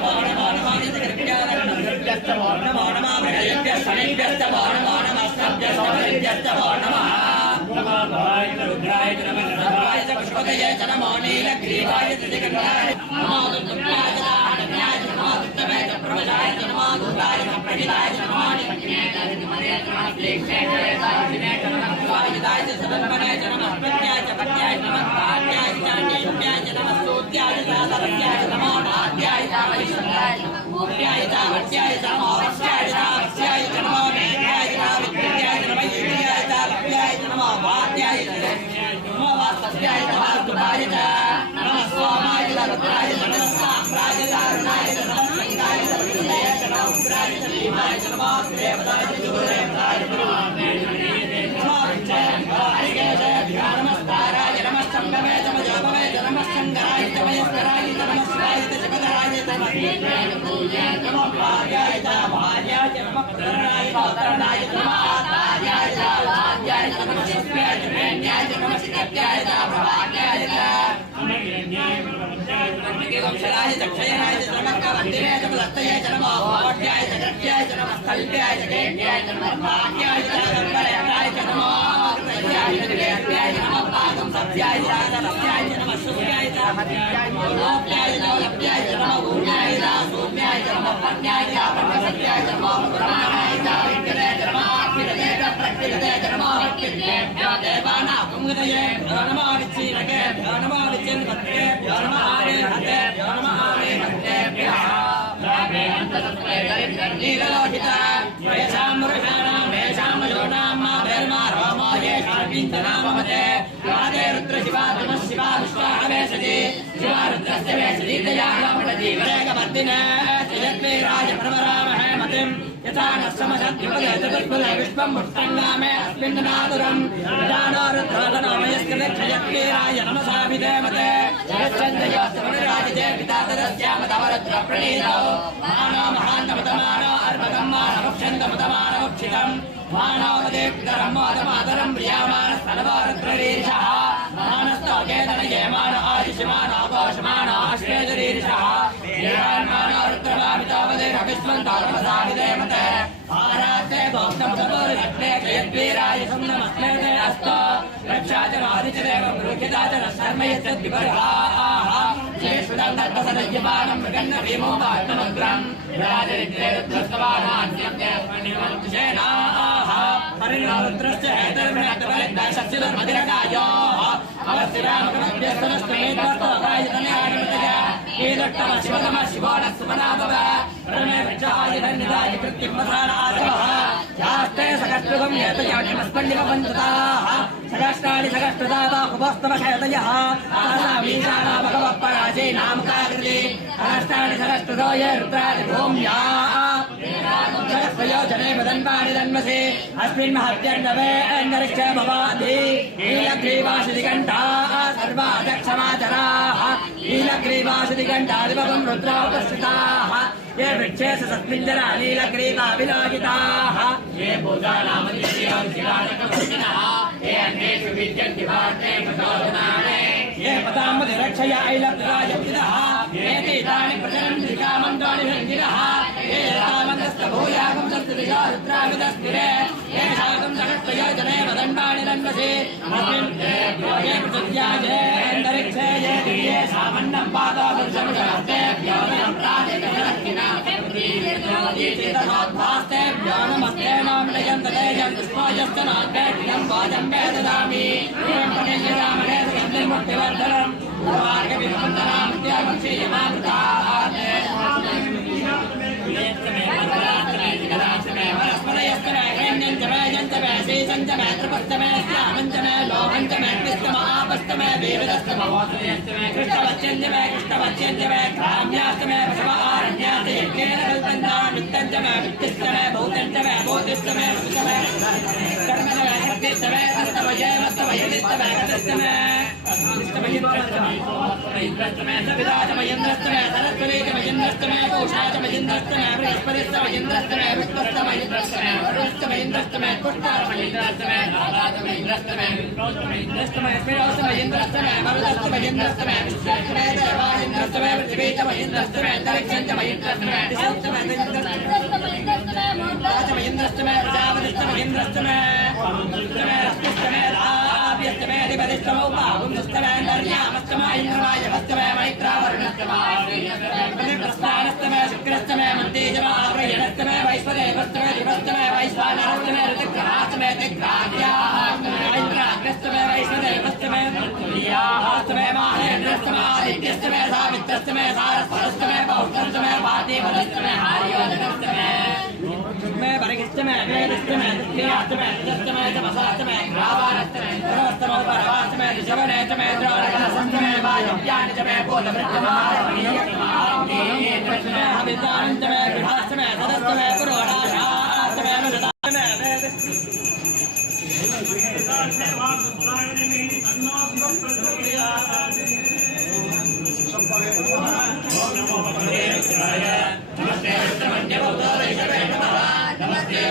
वो नमो नमः यज्ञभ्यश्च वो नमो नमः मृगेभ्यः शनिभ्यश्च वो नमो नमः सभ्यश्च वो नमः नमः रुद्राय नमः सर्वाय च पुष्पकये च नमो नीलग्रीवाय च जगन्नाय नमो दुर्गाय च हरण्याय च नमो दुर्गवे च प्रवजाय च नमो दुर्गाय च प्रहिताय च नमो निपन्याय च हरिमर्याय च नमः श्रीक्षेत्राय च हरिणे च नमः स्वायुधाय च सदन्वनाय च नमः प्रत्याय च पत्याय च नमः पाद्याय च चाण्डीभ्याय च नमः स्तोत्याय च सरस्याय च नमो नाद्याय च वैष्णवाय च भूत्याय च वट्याय च नमो वस्याय च वस्याय च नमो मेघ्याय च विद्याय च नमः ईड्याय च लभ्याय च नमो वाद्याय च नमो वास्तव्याय च वास्तुभाय च नमः सोमाय च रुद्राय च नमः साम्राय च अरुणाय च नमः संगाय च विष्णुये च नमः उग्राय च भीमाय च नमः देवताय च देवताय च नमः नमस्काराय नमः संगमे च मजोपमे च नमः शंकराय च मयस्कराय च नमः शिवाय च जगदराय च नमः भार्याय च भार्याय च नमः पुत्रनाय पौत्रनाय च नमः आचार्याय च आचार्याय च नमः शिष्याय च प्रेण्याय च नमः शिष्याय च प्रभार्याय च वंशराय च क्षयनाय च नमः कवन्दिने च बलस्तये च नमः भोट्याय च गृह्याय च नमः स्थल्प्याय च केट्याय च नमः भाग्याय च गम्भीराय च नमः कृतयाय च वेद्याय च नमः पादं सत्याय च लभ्याय च नमः शुभ्याय च हत्याय च लोप्याय च लभ्याय च नमः भूम्याय च सौम्याय च नमः पन्याय च प्रसत्याय च नमः पुराणाय च विद्यते च नमः अखिलते च प्रकृते च नमः विद्येभ्यो देवानां कुङ्गतये नमः विच्छीनकेभ्यो नमः विच्छिन्नपत्रेभ्यो नमः आरेहतेभ्यो नमः आरेहतेभ्यः नीललोहिता येषां पुरुषाणां येषां योनां मा धर्मा रामो येषां पिञ्चनाममते राधे रुद्रशिवा नमः शिवा विश्वाहवेशति शिवा रुद्रस्य वेशति दयामपटजीवरेकवर्धिने जयद्वीराय प्रवरामहे मतिं यथा न समशत्युपदेशतुष्फले विश्वं मुष्टङ्गामे अस्मिन्नादुरं यदानो रुद्रोधनोमयस्कृतक्षयद्वीराय नमसा विधेमते जयश्चन्द्रयोस्तमनिराजिते पिता तदस्यामतवरुद्रप्रणीतौ मानो महान्तमतमानो अर्भकं मानवक्षन्तमतमानवक्षितं मानवदे पितरं मोदमातरं प्रियामानस्तनवरुद्ररीर्षः मानस्तोकेतनये मान आयुष्यमानो घोषमानो अश्वेजुरीर्षः देवान्मानो रुद्रभामितोपदेशविश्वन्तो साविधेमते आराध्य भोक्तमुदपुरुषट्टे जयद्वीराय नमस्ते अस्तु रक्षा च राधिचदेव पुरुषिता च शर्म यच्चद्विपर्हाः जयश्रुतं दत्तसदय्यपानं मृगन्न भीमो वात्मग्रम् राजरित्रे रुद्रस्तवानान्यं देवनिवन्तुषेणाः परिणोरुद्रस्य हेतर्मिणत्वलिद्दशस्यधर्मधिरकायोः अवस्थिरामकमभ्यस्तनस्तमेतोगायतनयानिमतया कीदट्टम शिवतम शिवो न सुमनाभव परमे वृक्षाय धन्यदाय कृत्तिमसानाशवः यास्ते सकष्टुगं येतयाटिमस्पण्डिमपञ्चताः सकष्टानि सकष्टदा बाहुभस्तमशयतयः आसामीशाना भगवः पराजयनामकाकृति सकष्टानि सकष्टदो ये रुद्रादिभूम्याः सहस्रयोजने वदन्वानि दन्वसे अस्मिन् महत्यर्णवे अन्तरिक्षे भवाधि नीलग्रीवासिदिगण्ठाः सर्वादक्षमाचराः नीलग्रीवासिदिगण्ठादिभगं रुद्रोपस्थिताः ये वृक्षे सस्मिञ्जरा नीलग्रीवाभिलोकिताः ये भूतानामदिशिरोचिराजकवृषिणः ये अन्येषु विद्यन्ति भारतेषु शोधनानि ये पदामधिरक्षया ऐलब्धराजविदः ये तीतानि प्रचरन्ति कामन्तानि भृङ्गिरः ये रामन्दस्तभूयागं संस्थितिशो रुद्राविदस्थिरे ये शाकं सहस्रयोजने वदन्वानि दन्वसे अस्मिन् ये पृथिव्याजे अन्तरिक्षे ये दिव्ये सामन्नं पादो पुरुषमुदहस्तेभ्यो ीतसोद्भास्तेभ्यो नमस्ते नामनयं तदेयं दुष्पायश्च नाद्यं वाचं मे ददामि पणियरामणे सुगन्धिर्मुक्तिवर्धनं मार्गविवन्दनामृत्यामक्षीयमामृताः वत्सञ्चमे त्रिपस्तमे श्यामञ्चमे लोहञ्चमे कृष्णमे आपस्तमे वेदस्तमे वासुदेवस्तमे कृष्णवच्चञ्चमे कृष्णवच्चञ्चमे काम्यास्तमे पशवारण्यास्त यज्ञेन कल्पन्ता वित्तञ्चमे वित्तिस्तमे भूतञ्चमे भूतिस्तमे भूतमे कर्मणमे शक्तिस्तमे तस्तवये मस्तवयनिस्तमे गतस्तमे इष्टमयिन्द्रस्तमे सविदाचमयिन्द्रस्तमे सरस्वतीचमयिन्द्रस्तमे पूषाचमयिन्द्रस्तमे बृहस्पतिस्तमयिन्द्रस्तमे वित्तस्तमयिन्द्रस्तमे वरुणस्तमयिन्द्रस्तमे पुष्टारमयिन्द्रस्तमे राधाचमयिन्द्रस्तमे विष्णोस्तमयिन्द्रस्तमे स्मिरोस्तमयिन्द्रस्तमे मरुदस्तमयिन्द्रस्तमे विश्वेश्वरे देवायिन्द्रस्तमे पृथिवीचमयिन्द्रस्तमे अंतरिक्षञ्चमयिन्द्रस्तमे दिशस्तमयिन्द्रस्तमे प्रजापतिस्तमयिन्द्रस्तमे रस्मिस्तमे राव्यस्तमे अधिपतिस्तमौ पावुंस्तमे नर्यामस्तमे इन्द्रमायवस्तमे मैत्रावरुणस्तमे प्रस्थानस्तमे शुक्रस्तमे मन्तेजमा आवृयणस्तमे वैश्वदेवस्तमे दिवस्तमे वैश्वानरस्तमे ऋतुग्रहास्तमे दिग्राह्यास्तमे ऐन्द्राग्रस्तमे वैश्वदेवस्तमे तुल्यास्तमे माहेन्द्रस्तमे आदित्यस्तमे सावित्रस्तमे सारस्वतस्तमे पौत्रस्तमे पार्थिवस्तमे आर्योदनस्तमे परिगिस्तमे वेदस्तमे दुःखियास्तमे रजस्तमे तमसास्तमे ग्रावानस्तमे सर्वस्तमो परवास्तमे ऋषभनेतमे द्रोणकलसस्तमे वायव्यानितमे बोधमृत्यमारमणीयस्तमे हवितानन्तमे गृहास्तमे सदस्तमे पुरोडाशास्तमे मृदास्तमे नमस्ते नमस्ते Namaste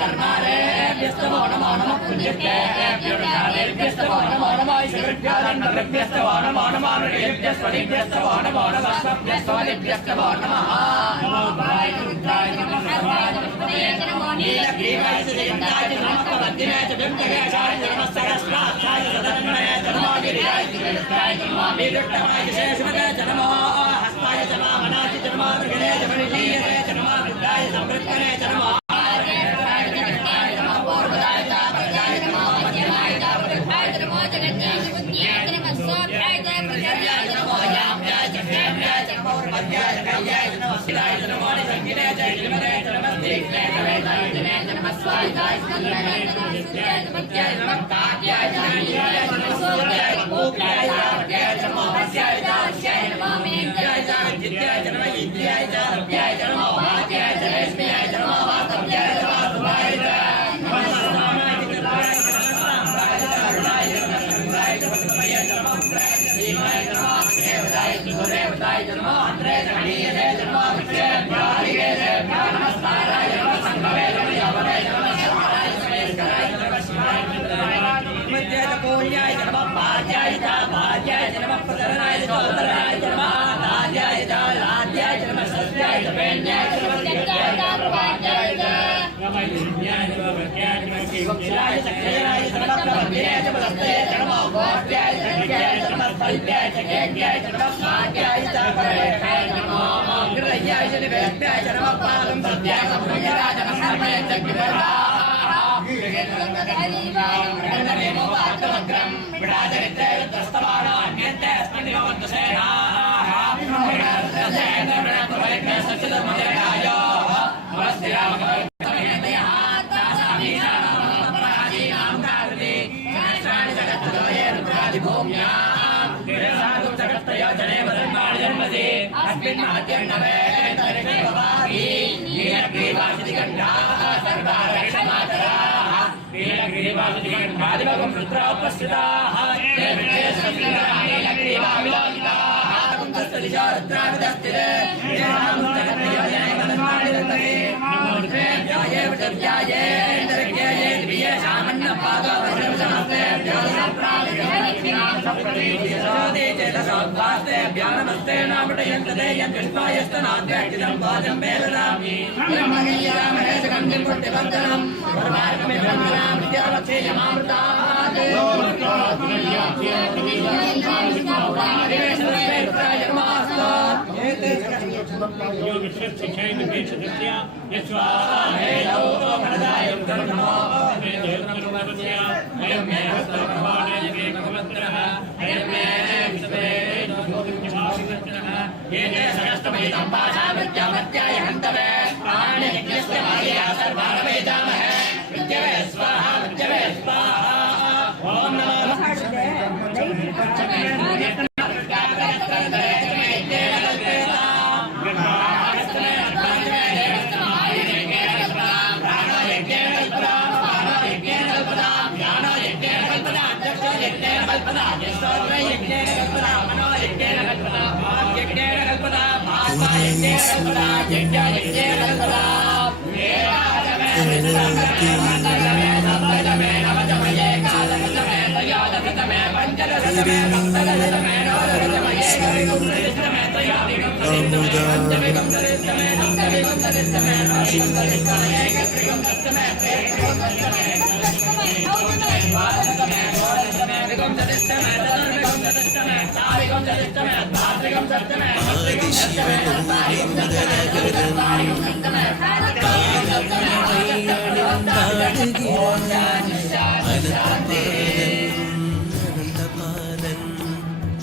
कर्मारेभ्यस्तमो नमो नमः पुण्येभ्यः कालेभ्यस्तमो नमो नमः ईश्वरेभ्यो दण्डभ्यस्तमो नमो नमः नृभ्यस्वरिभ्यस्तमो नमो नमः स्वभ्यस्वरिभ्यस्तमो नमः नमो भवाय रुद्राय नमः नीलग्रीवाय श्रीगन्धाय नमः कवद्दिनाय च बिम्बकेशाय नमः सरस्वत्याय सदन्मये च नमो गिरियाय च नमो वीरुट्टमाय शेषमते च नमो हस्ताय च नमो मनाय च नमो मृगणे च मणिलीयते च नमो रुद्राय संवृत्तने च नमो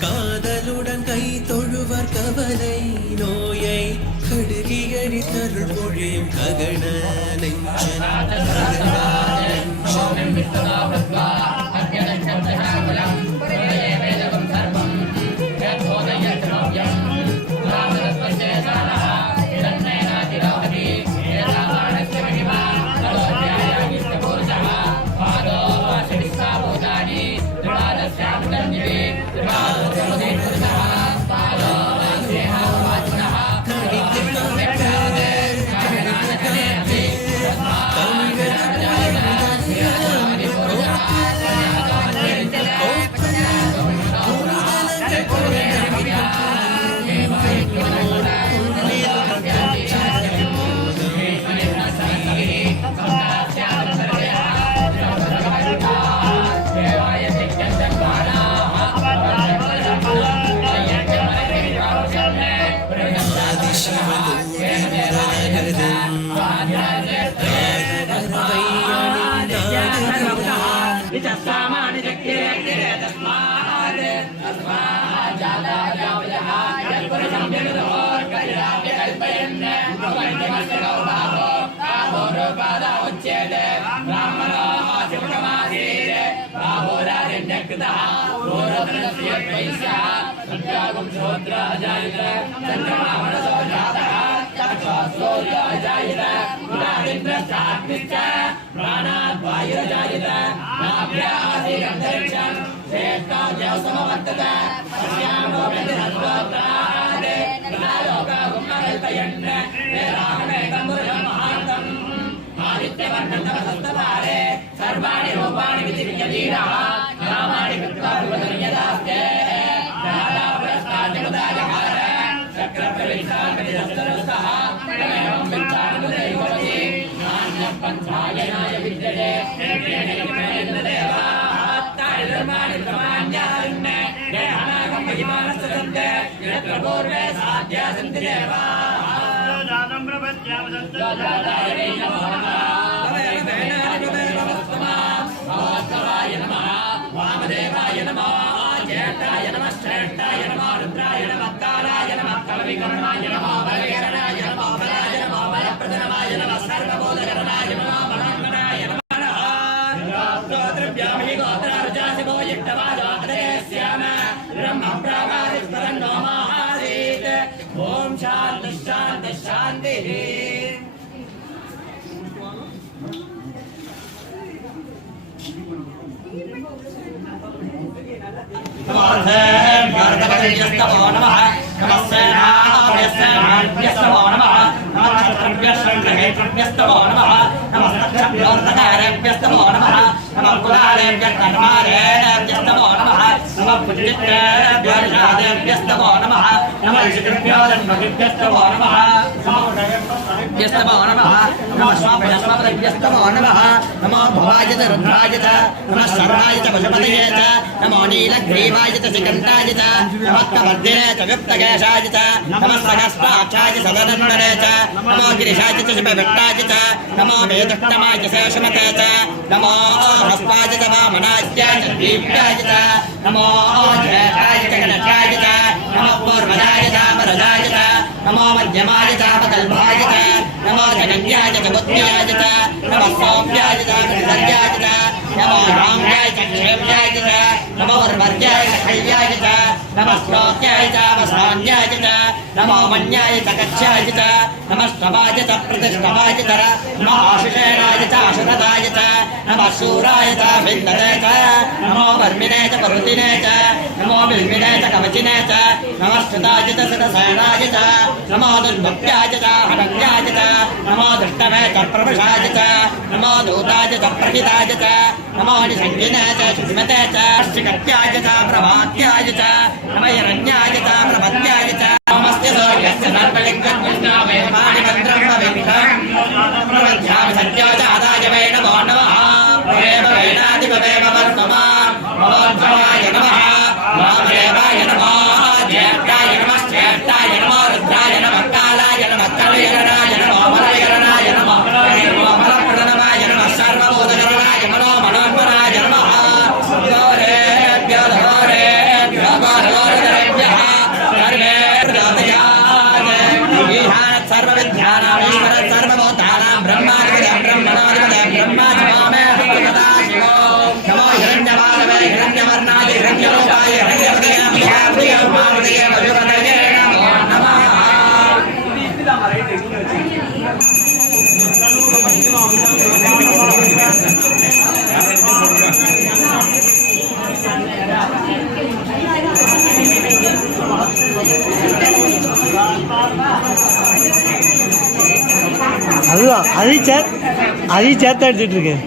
காதலுடன் கை தொழுவர் கவலை நோயை கடுகியடி தருள் பொழியும் ககன தமிழக सामानि शक्तिरे तस्मात् जातायावयः यत्पुरुषं विदुः कलिराप्य कल्पयन् भवन्त्यमस्य गौभावो बाहोरुपादा उच्यते ब्राह्मणो शिवकमासीत् बाहोरारण्यकृतः पूर्वतनस्य वैश्यः सत्यागं श्रोत्र अजायत चन्द्रमामनसो जातः चक्षुः अजायत पुरादिन्द्रश्चाग्निश्च प्राणात् वायुरजायत नाभ्यासीदन्तरिक्षं श्रेष्ठाद्यौ समवर्तत पश्यामो व्यतिरस्वत्रात् लोकागुम्मकल्पयन् वेदाहमेकं पुरुषं महान्तम् आदित्यवर्णतमसस्तवारे सर्वाणि रूपाणि विचिर्यवीरः नामानि कृत्वा विवदन्यदास्ते दादापुरस्ताजगदाजहार चक्रप्रविष्टाकटिरस्तरस्तः तमेवं विद्यानुदैवति नान्यः पन्थायनाय विद्यते धर्माणि प्रमाण्यान् ये अनागं महिमानस्य सन्ते यत्र पूर्वे साध्या सन्ति देवाः जातं प्रपद्यावसत्तजातायै नमः भगवत्पादाय नमः वामदेवाय नमः ज्येष्ठाय नमः श्रेष्ठाय नमः रुद्राय नमः कालाय नमः कलविकर्णाय नमः बलकरणाय नमः बलाय नमः बलप्रदनाय नमः सर्वबोधकरणाय नमः मनोन्मनाय नमः गोत्रभ्यामि गोत्रार्जासिभो यट्टवाजातरेस्याम ब्रह्मप्रावादिस्परन्नो महासीत् ॐ शान्तिः शान्तिः शान्तिः भारतपतिस्तवो नमः नमस्ते नाभ्यस्तवो नमः नमस्तेभ्यस्तवो नमः नमस्तभ्योस्तकारेभ्यस्तवो नमः नमः कुलारेभ्यस्तर्मारेभ्यस्तवो नमः नमः पुण्यत्रेभ्योषादेभ्यस्तवो नमः नमः ऋषिभ्योदन्मभिभ्यस्तवो नमः व्यस्तवो नमः नमः स्वाभ्यस्तवो नमः नमो भवाय च रुद्राय च नमः सर्वाय च पशुपतये च नमो नीलग्रीवाय च शिखण्डाय च नमः कवर्धिने च गुप्तकेशाय च नमः सहस्राक्षाय सदनन्दने च नमो गिरिशाय च शिवभट्टाय च नमो वेदुत्तमाय च शेषमते च नमो हस्ताय च वामनाय च दीप्ताय च नमो ज्येष्ठाय च गणेशाय च नमो पूर्वजाय च परजाय च नमो मध्यमाय च अपकल्पाय च नमो जगन्याय च बुद्ध्याय च नमः सौम्याय च गणसर्याय च नमो राम्याय च क्षेम्याय च नमो वर्वर्याय च खल्याय च नमः श्लोक्याय च वसान्याय च नमो मन्याय च कक्ष्याय च नमः श्रवाय च प्रतिष्ठवाय च नमः आशिषेणाय च आशुरदाय च नमः शूराय च भिन्दते च नमो वर्मिने च परुतिने च नमो बिल्मिने च कवचिने च नमः श्रुताय च सुरसेनाय च नमो दुर्भक्त्याय च हरण्याय च नमो दुष्टवे च प्रवशाय च नमो दूताय च प्रहिताय च नमो निषङ्गिने च शुचिमते च श्चिकट्याय च प्रभात्याय च नमः हिरण्याय च प्रपत्याय च नमस्ते सूर्यस्य सर्वलिङ्गं विष्णावेमानि मन्त्रं पवित्रं प्रवध्यामि सत्यो च आदाय वै नमो नमः प्रेम वैनादिपवेम वर्ममा नमोद्भवाय नमः वामदेवाय नमः ज्येष्ठाय नमः श्रेष्ठाय नमः रुद्राय नमः कालाय नमः कलविकरणाय नमः बलविकरणाय नमः बलप्रदनाय नमः सर्वबोधकरणाय नमः मनोन्मनाय नमः सर्वविद्यानामीश्वर सर्वभूतानां ब्रह्माधिपतिं ब्रह्मणाधिपतिं ब्रह्माधिपमे सदाशिवो नमो हिरण्यवालवे हिरण्यवर्णाय हिरण्यरूपाय हिरण्यपतये प्रियाप्रिय मामृतये पशुपतये नमो नमः அதுதான் அதையும் சேர்த்து அடிச்சுட்டு இருக்கேன்.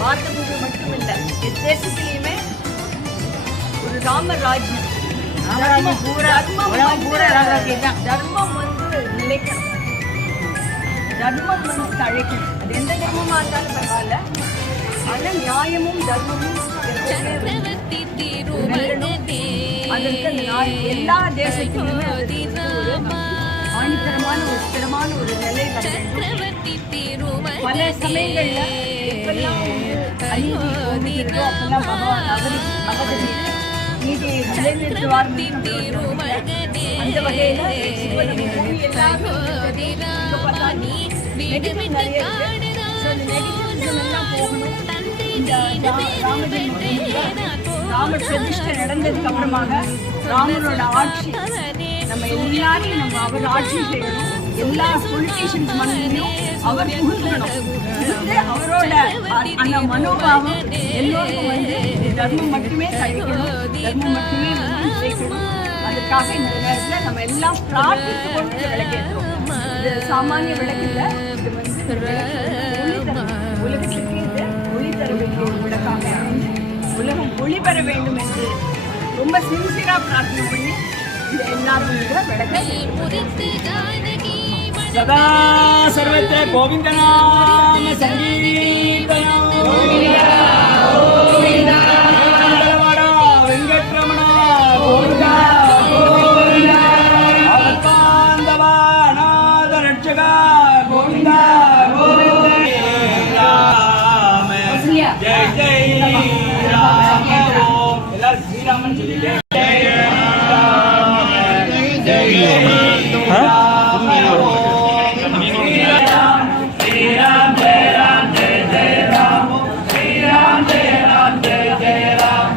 பார்த்தபோது மட்டுமில்லை தேசத்திலையுமே ஒரு ராமராஜ்யம் தர்மம் வந்து நிலைக்கணும், தர்மம் வந்து தழைக்கணும். அது எந்த தர்மமா இருந்தாலும் பரவாயில்ல, ஆனா நியாயமும் தர்மமும் எல்லா தேசத்திலுமே ஒரு ஆணித்தரமான ஒரு ஸ்திரமான ஒரு நிலை. பல சமயங்கள்ல எப்பெல்லாம் அநீதி தோன்றுகிறதோ அப்பெல்லாம் பகவான் அவதரித்து நீதியை நிலைநிறுத்துவார். அந்த வகையில நெகட்டிவ் நிறைய இருக்கு. நெகட்டிவிசம் எல்லாம் போகணும். இந்த ராமர் பிரதிஷ்டை நடந்ததுக்கு அப்புறமாக ராமரோட ஆட்சி நம்ம எல்லாரையும் அவர் ஆட்சி செய்யணும். எல்லா பொலிட்டீஷியன்ஸ் மனதிலும் அவர் புகுத்தணும். அவரோட அந்த மனோபாவம் எல்லோருக்கும் வந்து தர்மம் மட்டுமே கழிக்கணும், தர்மம் மட்டுமே சேர்க்கணும். அதுக்காக இந்த நேரத்தில் நம்ம எல்லாம் பிரார்த்தித்து கொண்டு விளக்கேற்றோம். இது சாமானிய விளக்கில் இது வந்து உலகத்துக்கு இது ஒளி தர வேண்டிய ஒரு விளக்காக உலகம் ஒளி பெற வேண்டும் என்று ரொம்ப சின்சியரா பிரார்த்தனை பண்ணி இந்த எல்லாரும் விளக்க சதா சர்வத்திர கோவிந்த நாம சங்கீர்த்தனம் வெங்கட்ரமண கோவிந்தா ஆத்மாந்தவா நாத ரட்சகா கோவிந்தா ராம ஜெய் ஜெய் ராம எல்லாரும் ஸ்ரீராமன் சொல்லி ஜெய் ராம ஜெய் जय जय Ram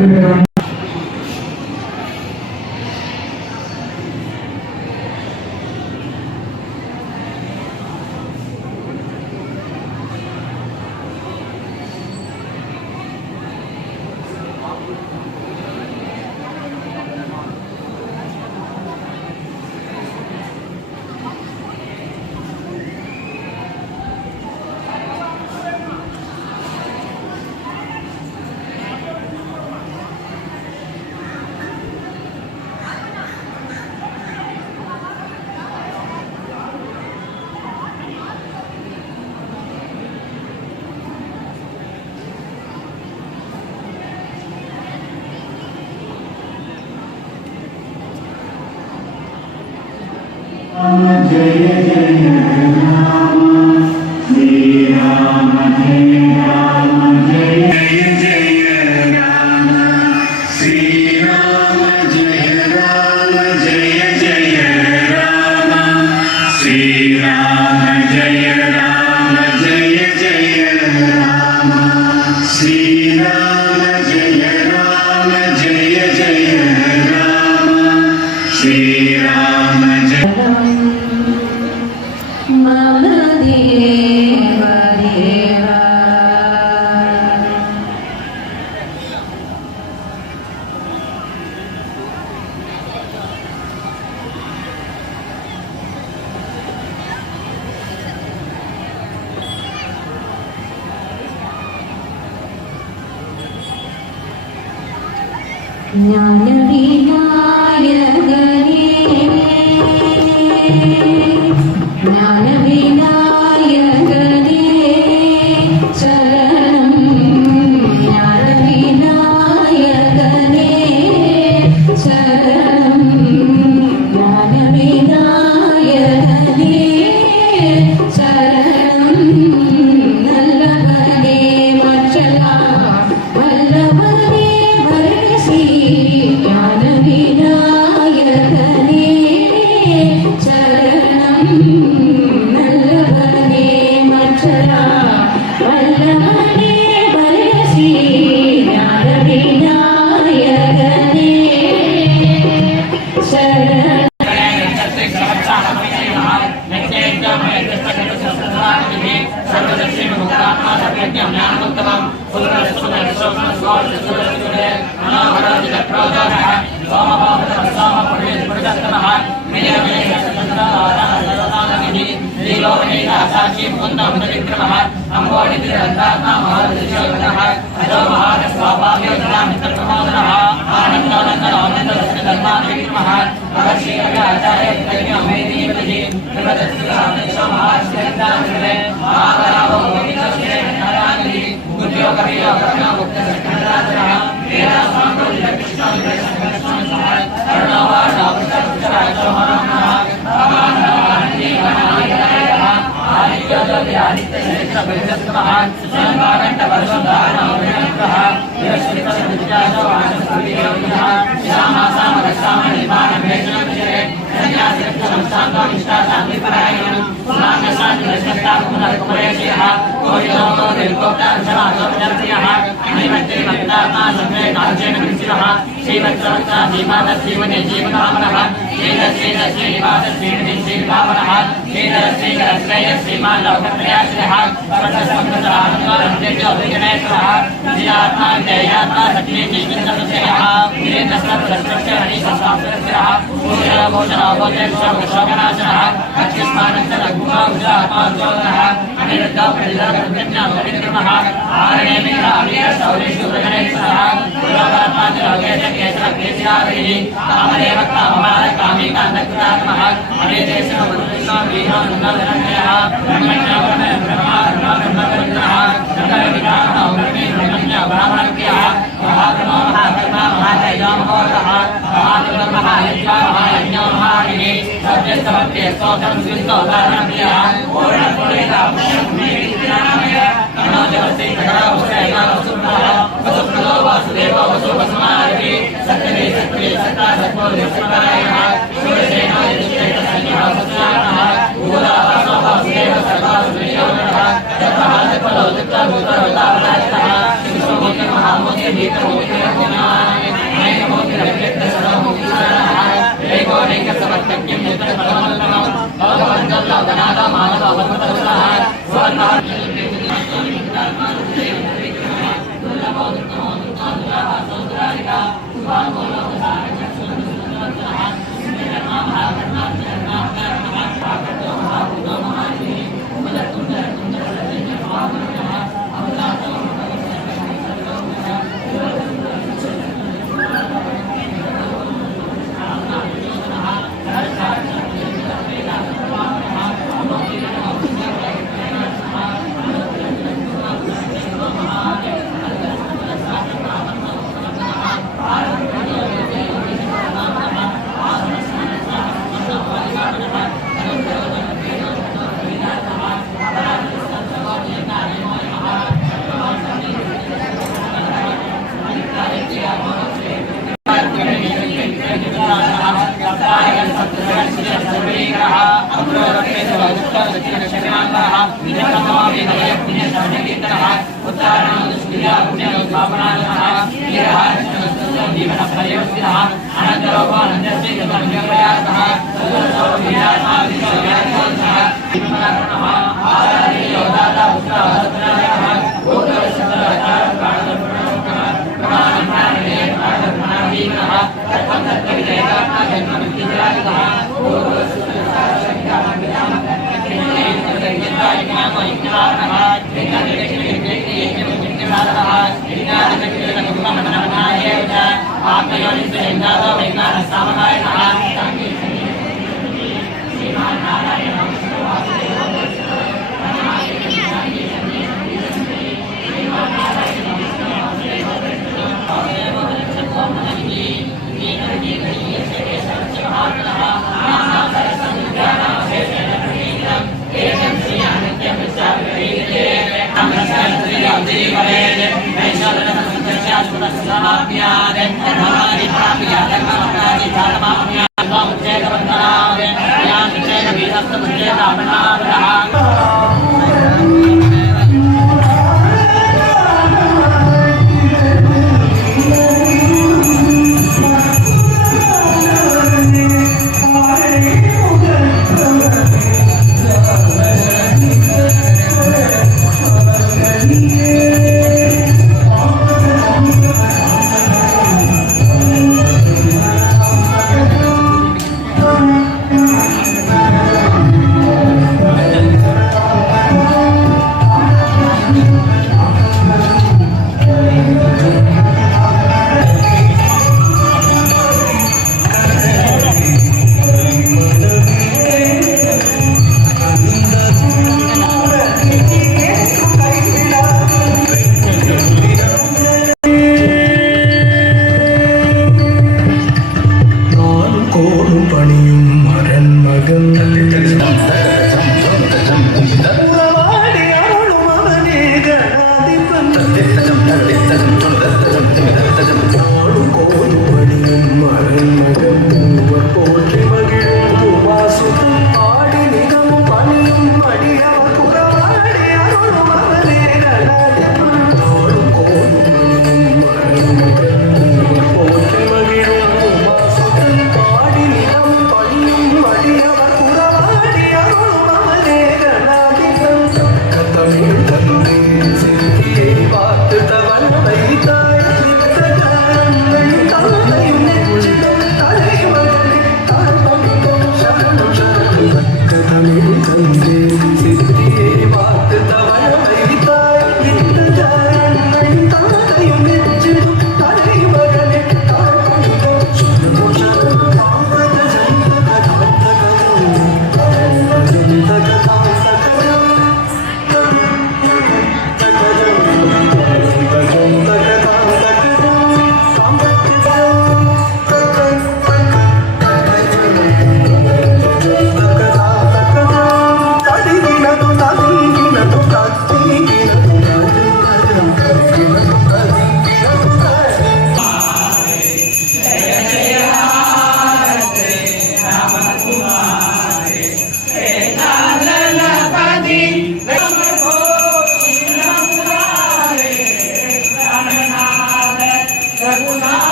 Namo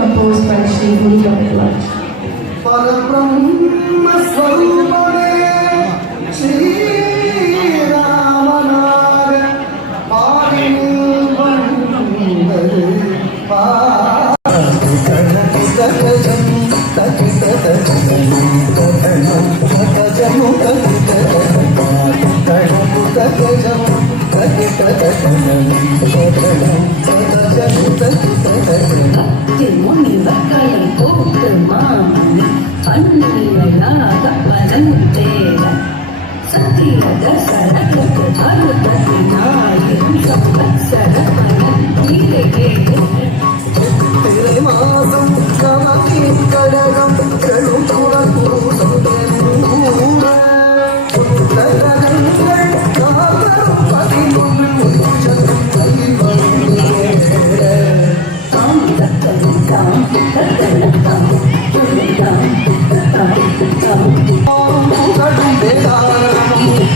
composed by Sri Guru Gopal. Parabrahma Swarupane Shri Ramanare Parinil Vandare Terima kasih.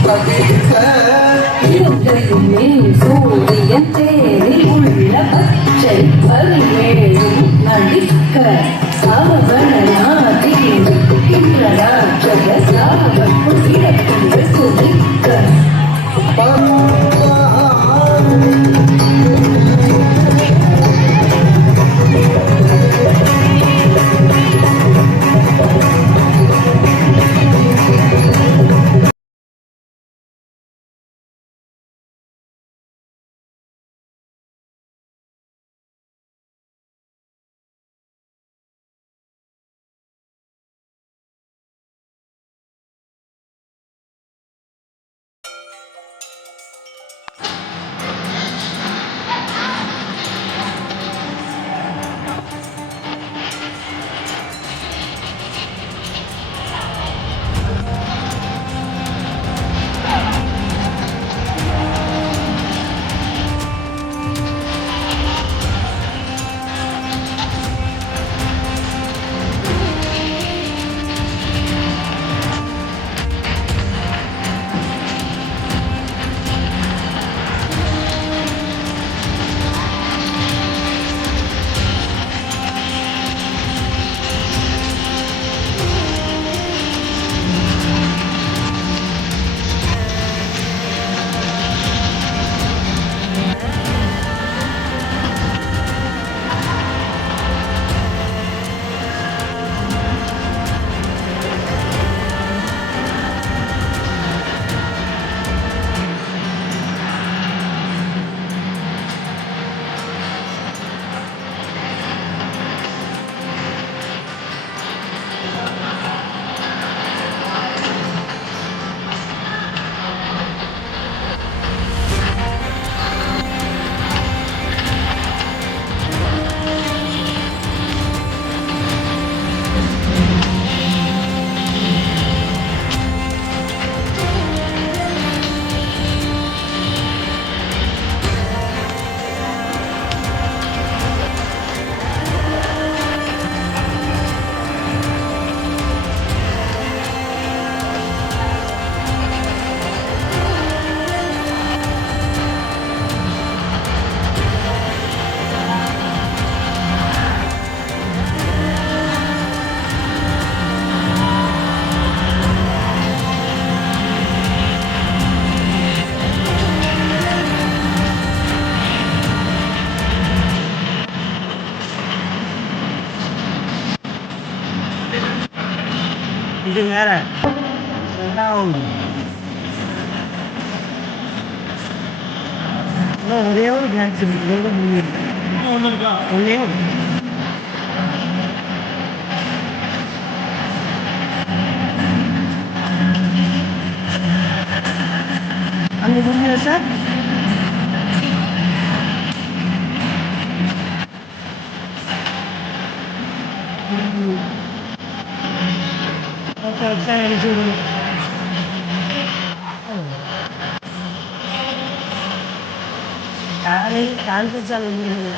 பதிக்க இருக்கையுமே சூரியன் தேரில் உள்ள பச்சை பரிவேழும் நடிக்க அவனாதில் இந்திரராஜக சாவற்குள் இடக்கொண்டு குதிக்க இது வேற ஒரே ஒரு டான்ஸ் ஒன்று இருக்கா ஒன்னே ஒன்று. அங்கே முடிஞ்சதா சார்? எனக்கு டான்ஸ் ஆடுது.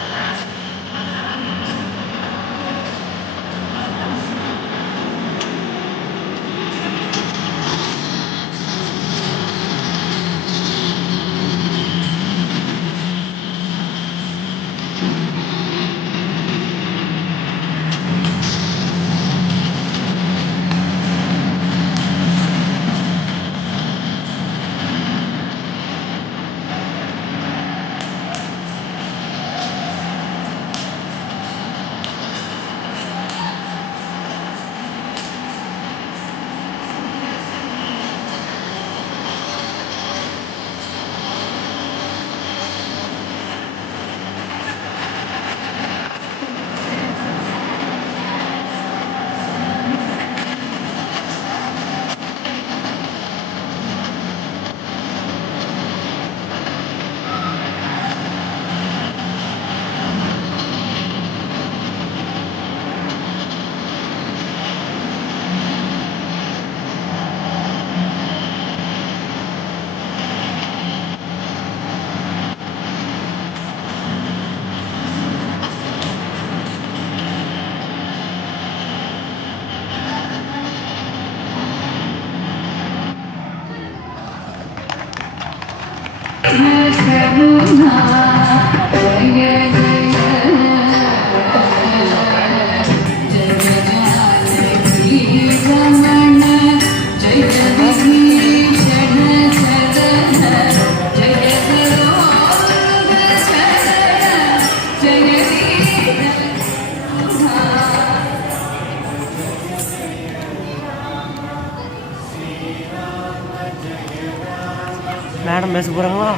மேடம் பேச போகிறாங்களா?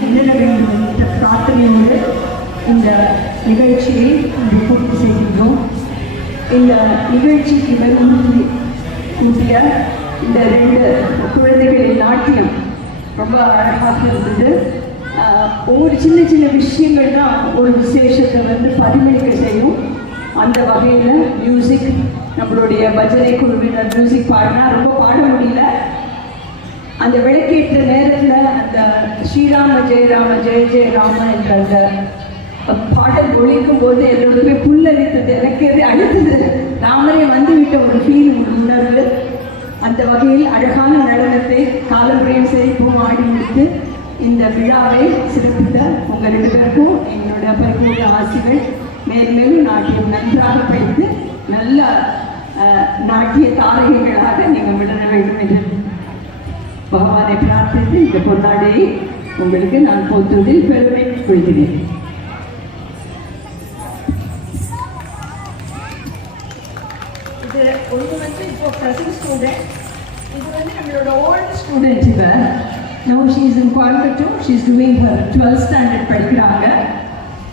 முன்னேற வேண்டும் என்ற பிரார்த்தனையோடு இந்த நிகழ்ச்சியை பூர்த்தி செய்கின்றோம். இந்த நிகழ்ச்சிக்கு வெகுமதி கூட்டிய இந்த 2 குழந்தைகளின் நாட்டியம் ரொம்ப அழகாக இருந்தது. ஒவ்வொரு சின்ன சின்ன விஷயங்கள் தான் ஒரு விசேஷத்தை பரிமளிக்க செய்யும். அந்த வகையில் மியூசிக், நம்மளுடைய பஜனை குழுவினர் மியூசிக் பாடினா ரொம்ப பாட முடியல. அந்த விளக்கேற்ற நேரத்தில் அந்த ஸ்ரீராம ஜெயராம ஜெய ஜெய ராம என்ற அந்த பாடல் ஒழிக்கும் போது எல்லோருக்குமே புல்லரித்தது, எனக்கு அழுத்தது, ராமரே வந்துவிட்ட ஒரு ஃபீல், ஒரு உணர்வு. அந்த வகையில் அழகான நடனத்தை காலமுறையும் சிரிப்பும் ஆடி முடித்து இந்த விழாவை சிறப்பித்த உங்கள் 2 பேருக்கும் எங்களுடைய பரிபூர்ண ஆசிகள். மேலும் மேலும் நாட்டியம் நன்றாக படித்து நல்ல நாட்டிய தாரகைகளாக நீங்கள் விட வேண்டும் என்று பகவானை பிரார்த்தித்து இந்த பொன்னாடையை உங்களுக்கு நான் போற்றுவதில் பெருமை கொள்கிறேன். இது ஒன்று இப்போ ப்ரெசன்ட் ஸ்டூடெண்ட், இது நம்மளோட ஓல்டு ஸ்டூடெண்ட். இப்போ now she is in Coimbatore. she is doing her 12th standard படிக்கிறாங்க.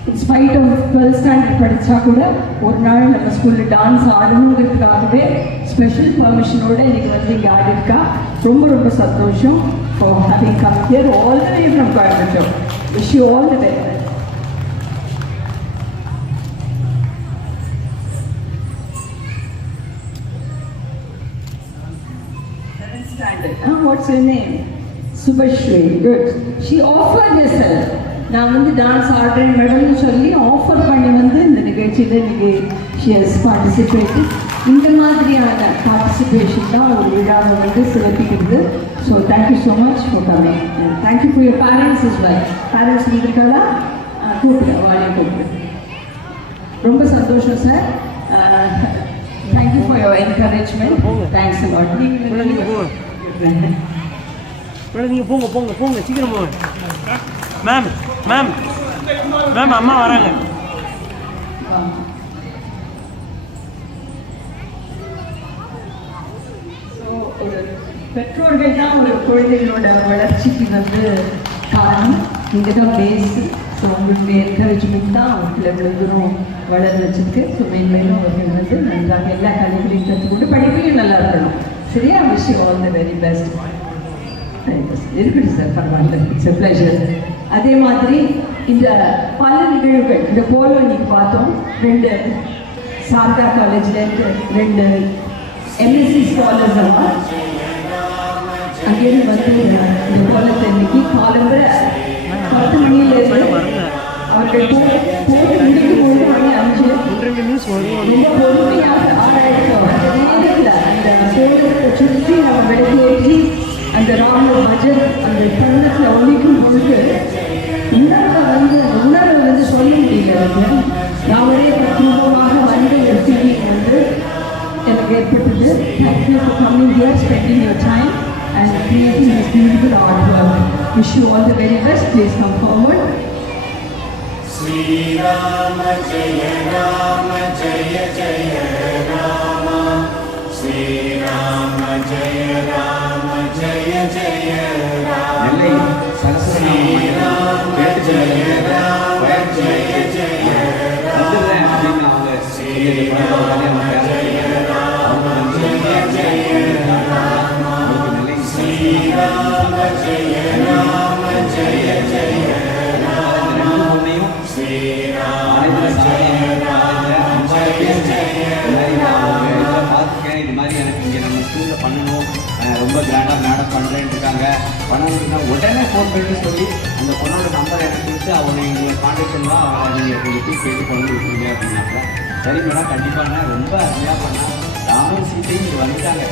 in spite of 12th standard படித்தா கூட ஒரு நாள் நம்ம ஸ்கூலில் டான்ஸ் ஆடணுங்கிறதுக்காகவே ஸ்பெஷல் பர்மிஷனோடு இன்றைக்கி இங்கே ஆடிருக்கா. ரொம்ப ரொம்ப சந்தோஷம் for having come here all the way from Coimbatore. wish you all the very best. What's her name? Subhashri. Good. She offered herself. நான் டான்ஸ் ஆடுறேன் மேடம்னு சொல்லி ஆஃபர் பண்ணி இந்த நிகழ்ச்சியில் இன்னைக்கு she has participated. இந்த மாதிரியான பார்ட்டிசிபேஷன் தான் ஒரு விழாவை சிறப்பிக்கிறது. So thank you so much for coming. Thank you for your parents is well. Parents வந்திருக்கலாம், கூப்பிடுங்க, வாழையை கூப்பிடுங்க. ரொம்ப சந்தோஷம் sir. Thank you for your encouragement. Thanks a lot. நீங்கள் போங்க போங்க போங்க, சீக்கிரம் போங்க. மேம் மேம் மேம் அம்மா வராங்க. பெற்றோர்கள் தான் ஒரு குழந்தைகளோட வளர்ச்சிக்கு காரணம். இங்கே தான் பேஸ். ஸோ அவங்களுடைய என்கரேஜ்மெண்ட் தான் அவங்களை எவ்வளோ தூரம் வளர வச்சுருக்கு. ஸோ மேன்மேலும் அவர்கள் நன்றாக எல்லா கலைகளையும் கற்றுக்கொண்டு படிப்பையும் நல்லா இருக்கணும். சரியா? Wish you all the very best. இருக்கட்டும் சார், பரவாயில்ல, இட்ஸ் எ ப்ளஷர். அதே மாதிரி இந்த பல நிகழ்வுகள், இந்த போலோ இன்னைக்கு பார்த்தோம். 2 சாரதா காலேஜ்லேருந்து 2 எம்எஸ்சி ஸ்காலர்ஸ் எல்லாம் அங்கேருந்து இந்த போலத்தை இன்னைக்கு காலம்பர 10 மணியிலிருந்து அவர்கள் போட்டு முடிக்கும் போது மணி 5 ரொம்ப பொறுமையாக ஆராய்ச்சிட்டோம். அந்த நேரத்தில் அந்த போலத்தை சுற்றி நம்ம விளக்கேற்றி அந்த ராம பஜன் அந்த தருணத்தில் ஒழிக்கும் பொழுது உணர்வை சொல்ல முடியல. ராமரே குடும்பமாக ஒரு ஃபீலிங் எனக்கு ஏற்பட்டது. Thank you for coming here, spending your time and creating this beautiful artwork. Wish you all the very best. Please come forward. Sri Rama Jaya Rama Jaya Jaya Rama Sri Rama Jaya Rama Jaya Jaya Rama Sri Rama Jaya Rama Jaya Jaya Rama Sri Rama Jaya Rama Jaya Jaya Rama Sri Rama Jaya Rama Jaya Jaya Rama Sri Rama Jaya Rama Jaya Jaya Rama. இது மாதிரி எனக்கு இங்கே நம்ம ஸ்கூலில் பண்ணணும், ரொம்ப கிராண்டாக madam பண்ணுறேன்னு இருக்காங்க, பண்ணணும்னா உடனே ஃபோன் பண்ணி சொல்லி அந்த பொண்ணோட நம்பர் எனக்கு கொடுத்து அவங்க எங்கள் கான்டாக்டெல்லாம் நீங்கள் கொஞ்சம் போய் கேட்டு கொண்டு விட்டுருங்க அப்படின்னாக்க சரி மேடம் கண்டிப்பாண்ணா ரொம்ப அருமையாக பண்ணால் ராமன் சீத்தையும் இங்கே வந்துட்டாங்க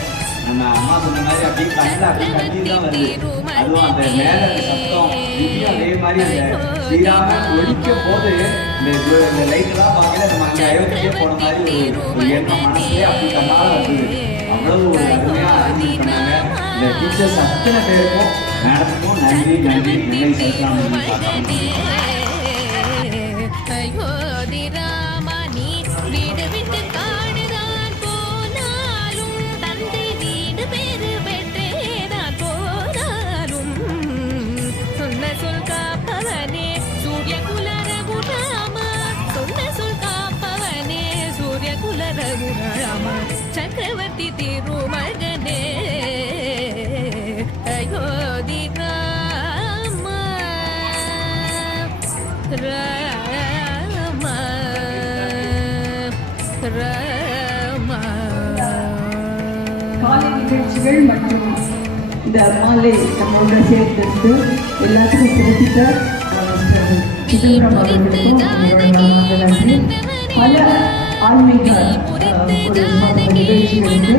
நம்ம அம்மா சொன்ன மாதிரி அப்படியே கண்ணில் அப்படியே கண்ணீர் தான் வருது அதுவும் அந்த மேலே சத்தம் இப்படியும் அதே மாதிரி அந்த ஸ்ரீராமன் ஒழிக்க போது இந்த லைட்டெல்லாம் பார்க்கல நம்ம அங்கே அயோத்தியே போன மாதிரி ஒரு எண்ணம் மனசுலேயே அப்படி கண்ணால் வருது அவ்வளவு ஒரு அருமையாக அரேஞ்ச் பண்ணாங்க இந்த டீச்சர்ஸ் அத்தனை பேருக்கும் மேடத்துக்கும் நன்றி நன்றி நன்றி சேர்க்கலாம் சக்கரவர்த்தி திருமகனே அயோத்தி ராம ராம ராம. காலை நிகழ்ச்சிகள் மற்றும் இந்த மாலை நம்மளோட சேர்த்து எல்லாத்துக்கும் குறிப்பிட்ட சிதம்பரம் அவர்களுக்கும் நம்மளோட நன்றி. பல ஆன்மீக ஒரு நிகழ்ச்சிகளுக்கு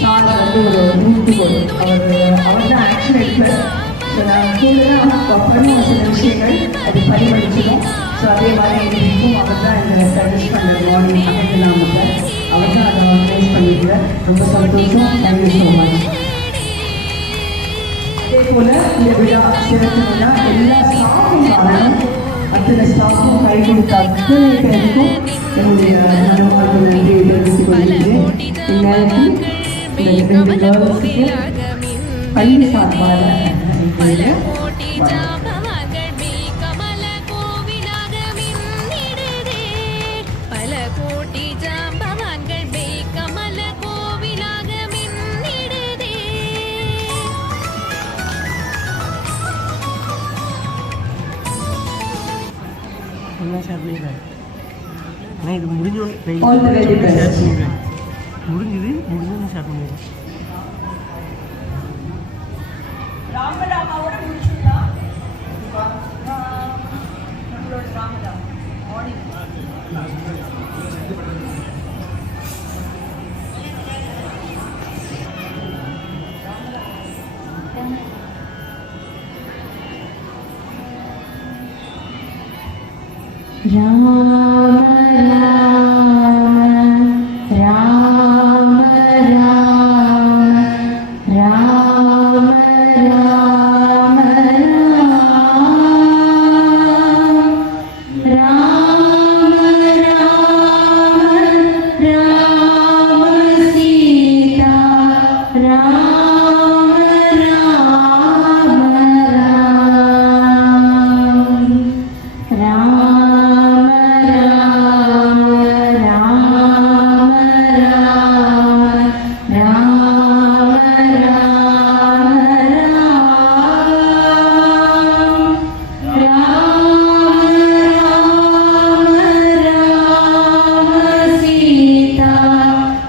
சார் ஒரு ஊட்டுகோள் அவர் தான் ஆக்ஷன் எடுப்பார். அப்புறமா சில விஷயங்கள் அது பரிமளிச்சிடும். ஸோ அதே மாதிரி எங்களுக்கும் அவர் தான் இந்த சஜஸ்ட் பண்ணுற மார்னிங் அமைக்கலாம அவர் தான் அதை ஆர்கனைஸ் பண்ணியிருக்கார். ரொம்ப சந்தோஷம். Thank you so much. அதே போல் இந்த விழா சிறப்புனா எல்லா ஸ்டாஃபும் காரணம். அத்தனை ஸ்டாஃபும் கை கொடுத்த அத்தனை பேருக்கும் என்னுடைய நலவாழ்வு நன்றியை தெரிவித்துக் கொள்கிறேன். இந்நேரத்தில் இந்த 2 கேர்ள்ஸுக்கு பள்ளி சார்பாக ஷேர் பண்ணிடுறேன். ஆனால் இது முடிஞ்சோன்னு ஷேர் பண்ணிடுறேன். முடிஞ்சோன்னு ஷேர் பண்ணிடுறேன். ராமராமாவோட முடிச்சுடலாம். நம்மளோட ராமராம் மார்னிங் ராம ராம ராம ராம ராம ராம ராம ராம ராம சீதா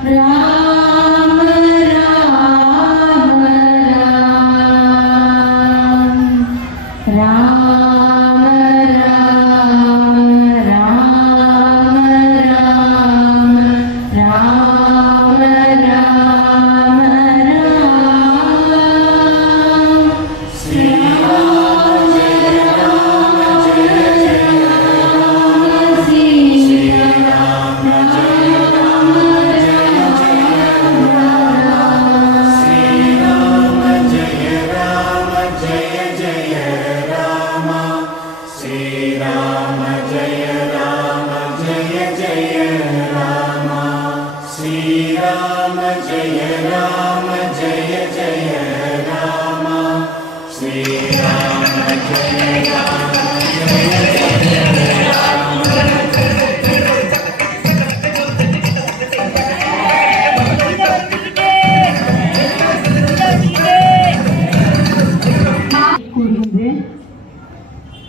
ராம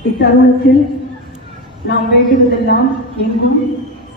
இத்தருணத்தில் நாம் வேண்டுவதெல்லாம் எங்கும்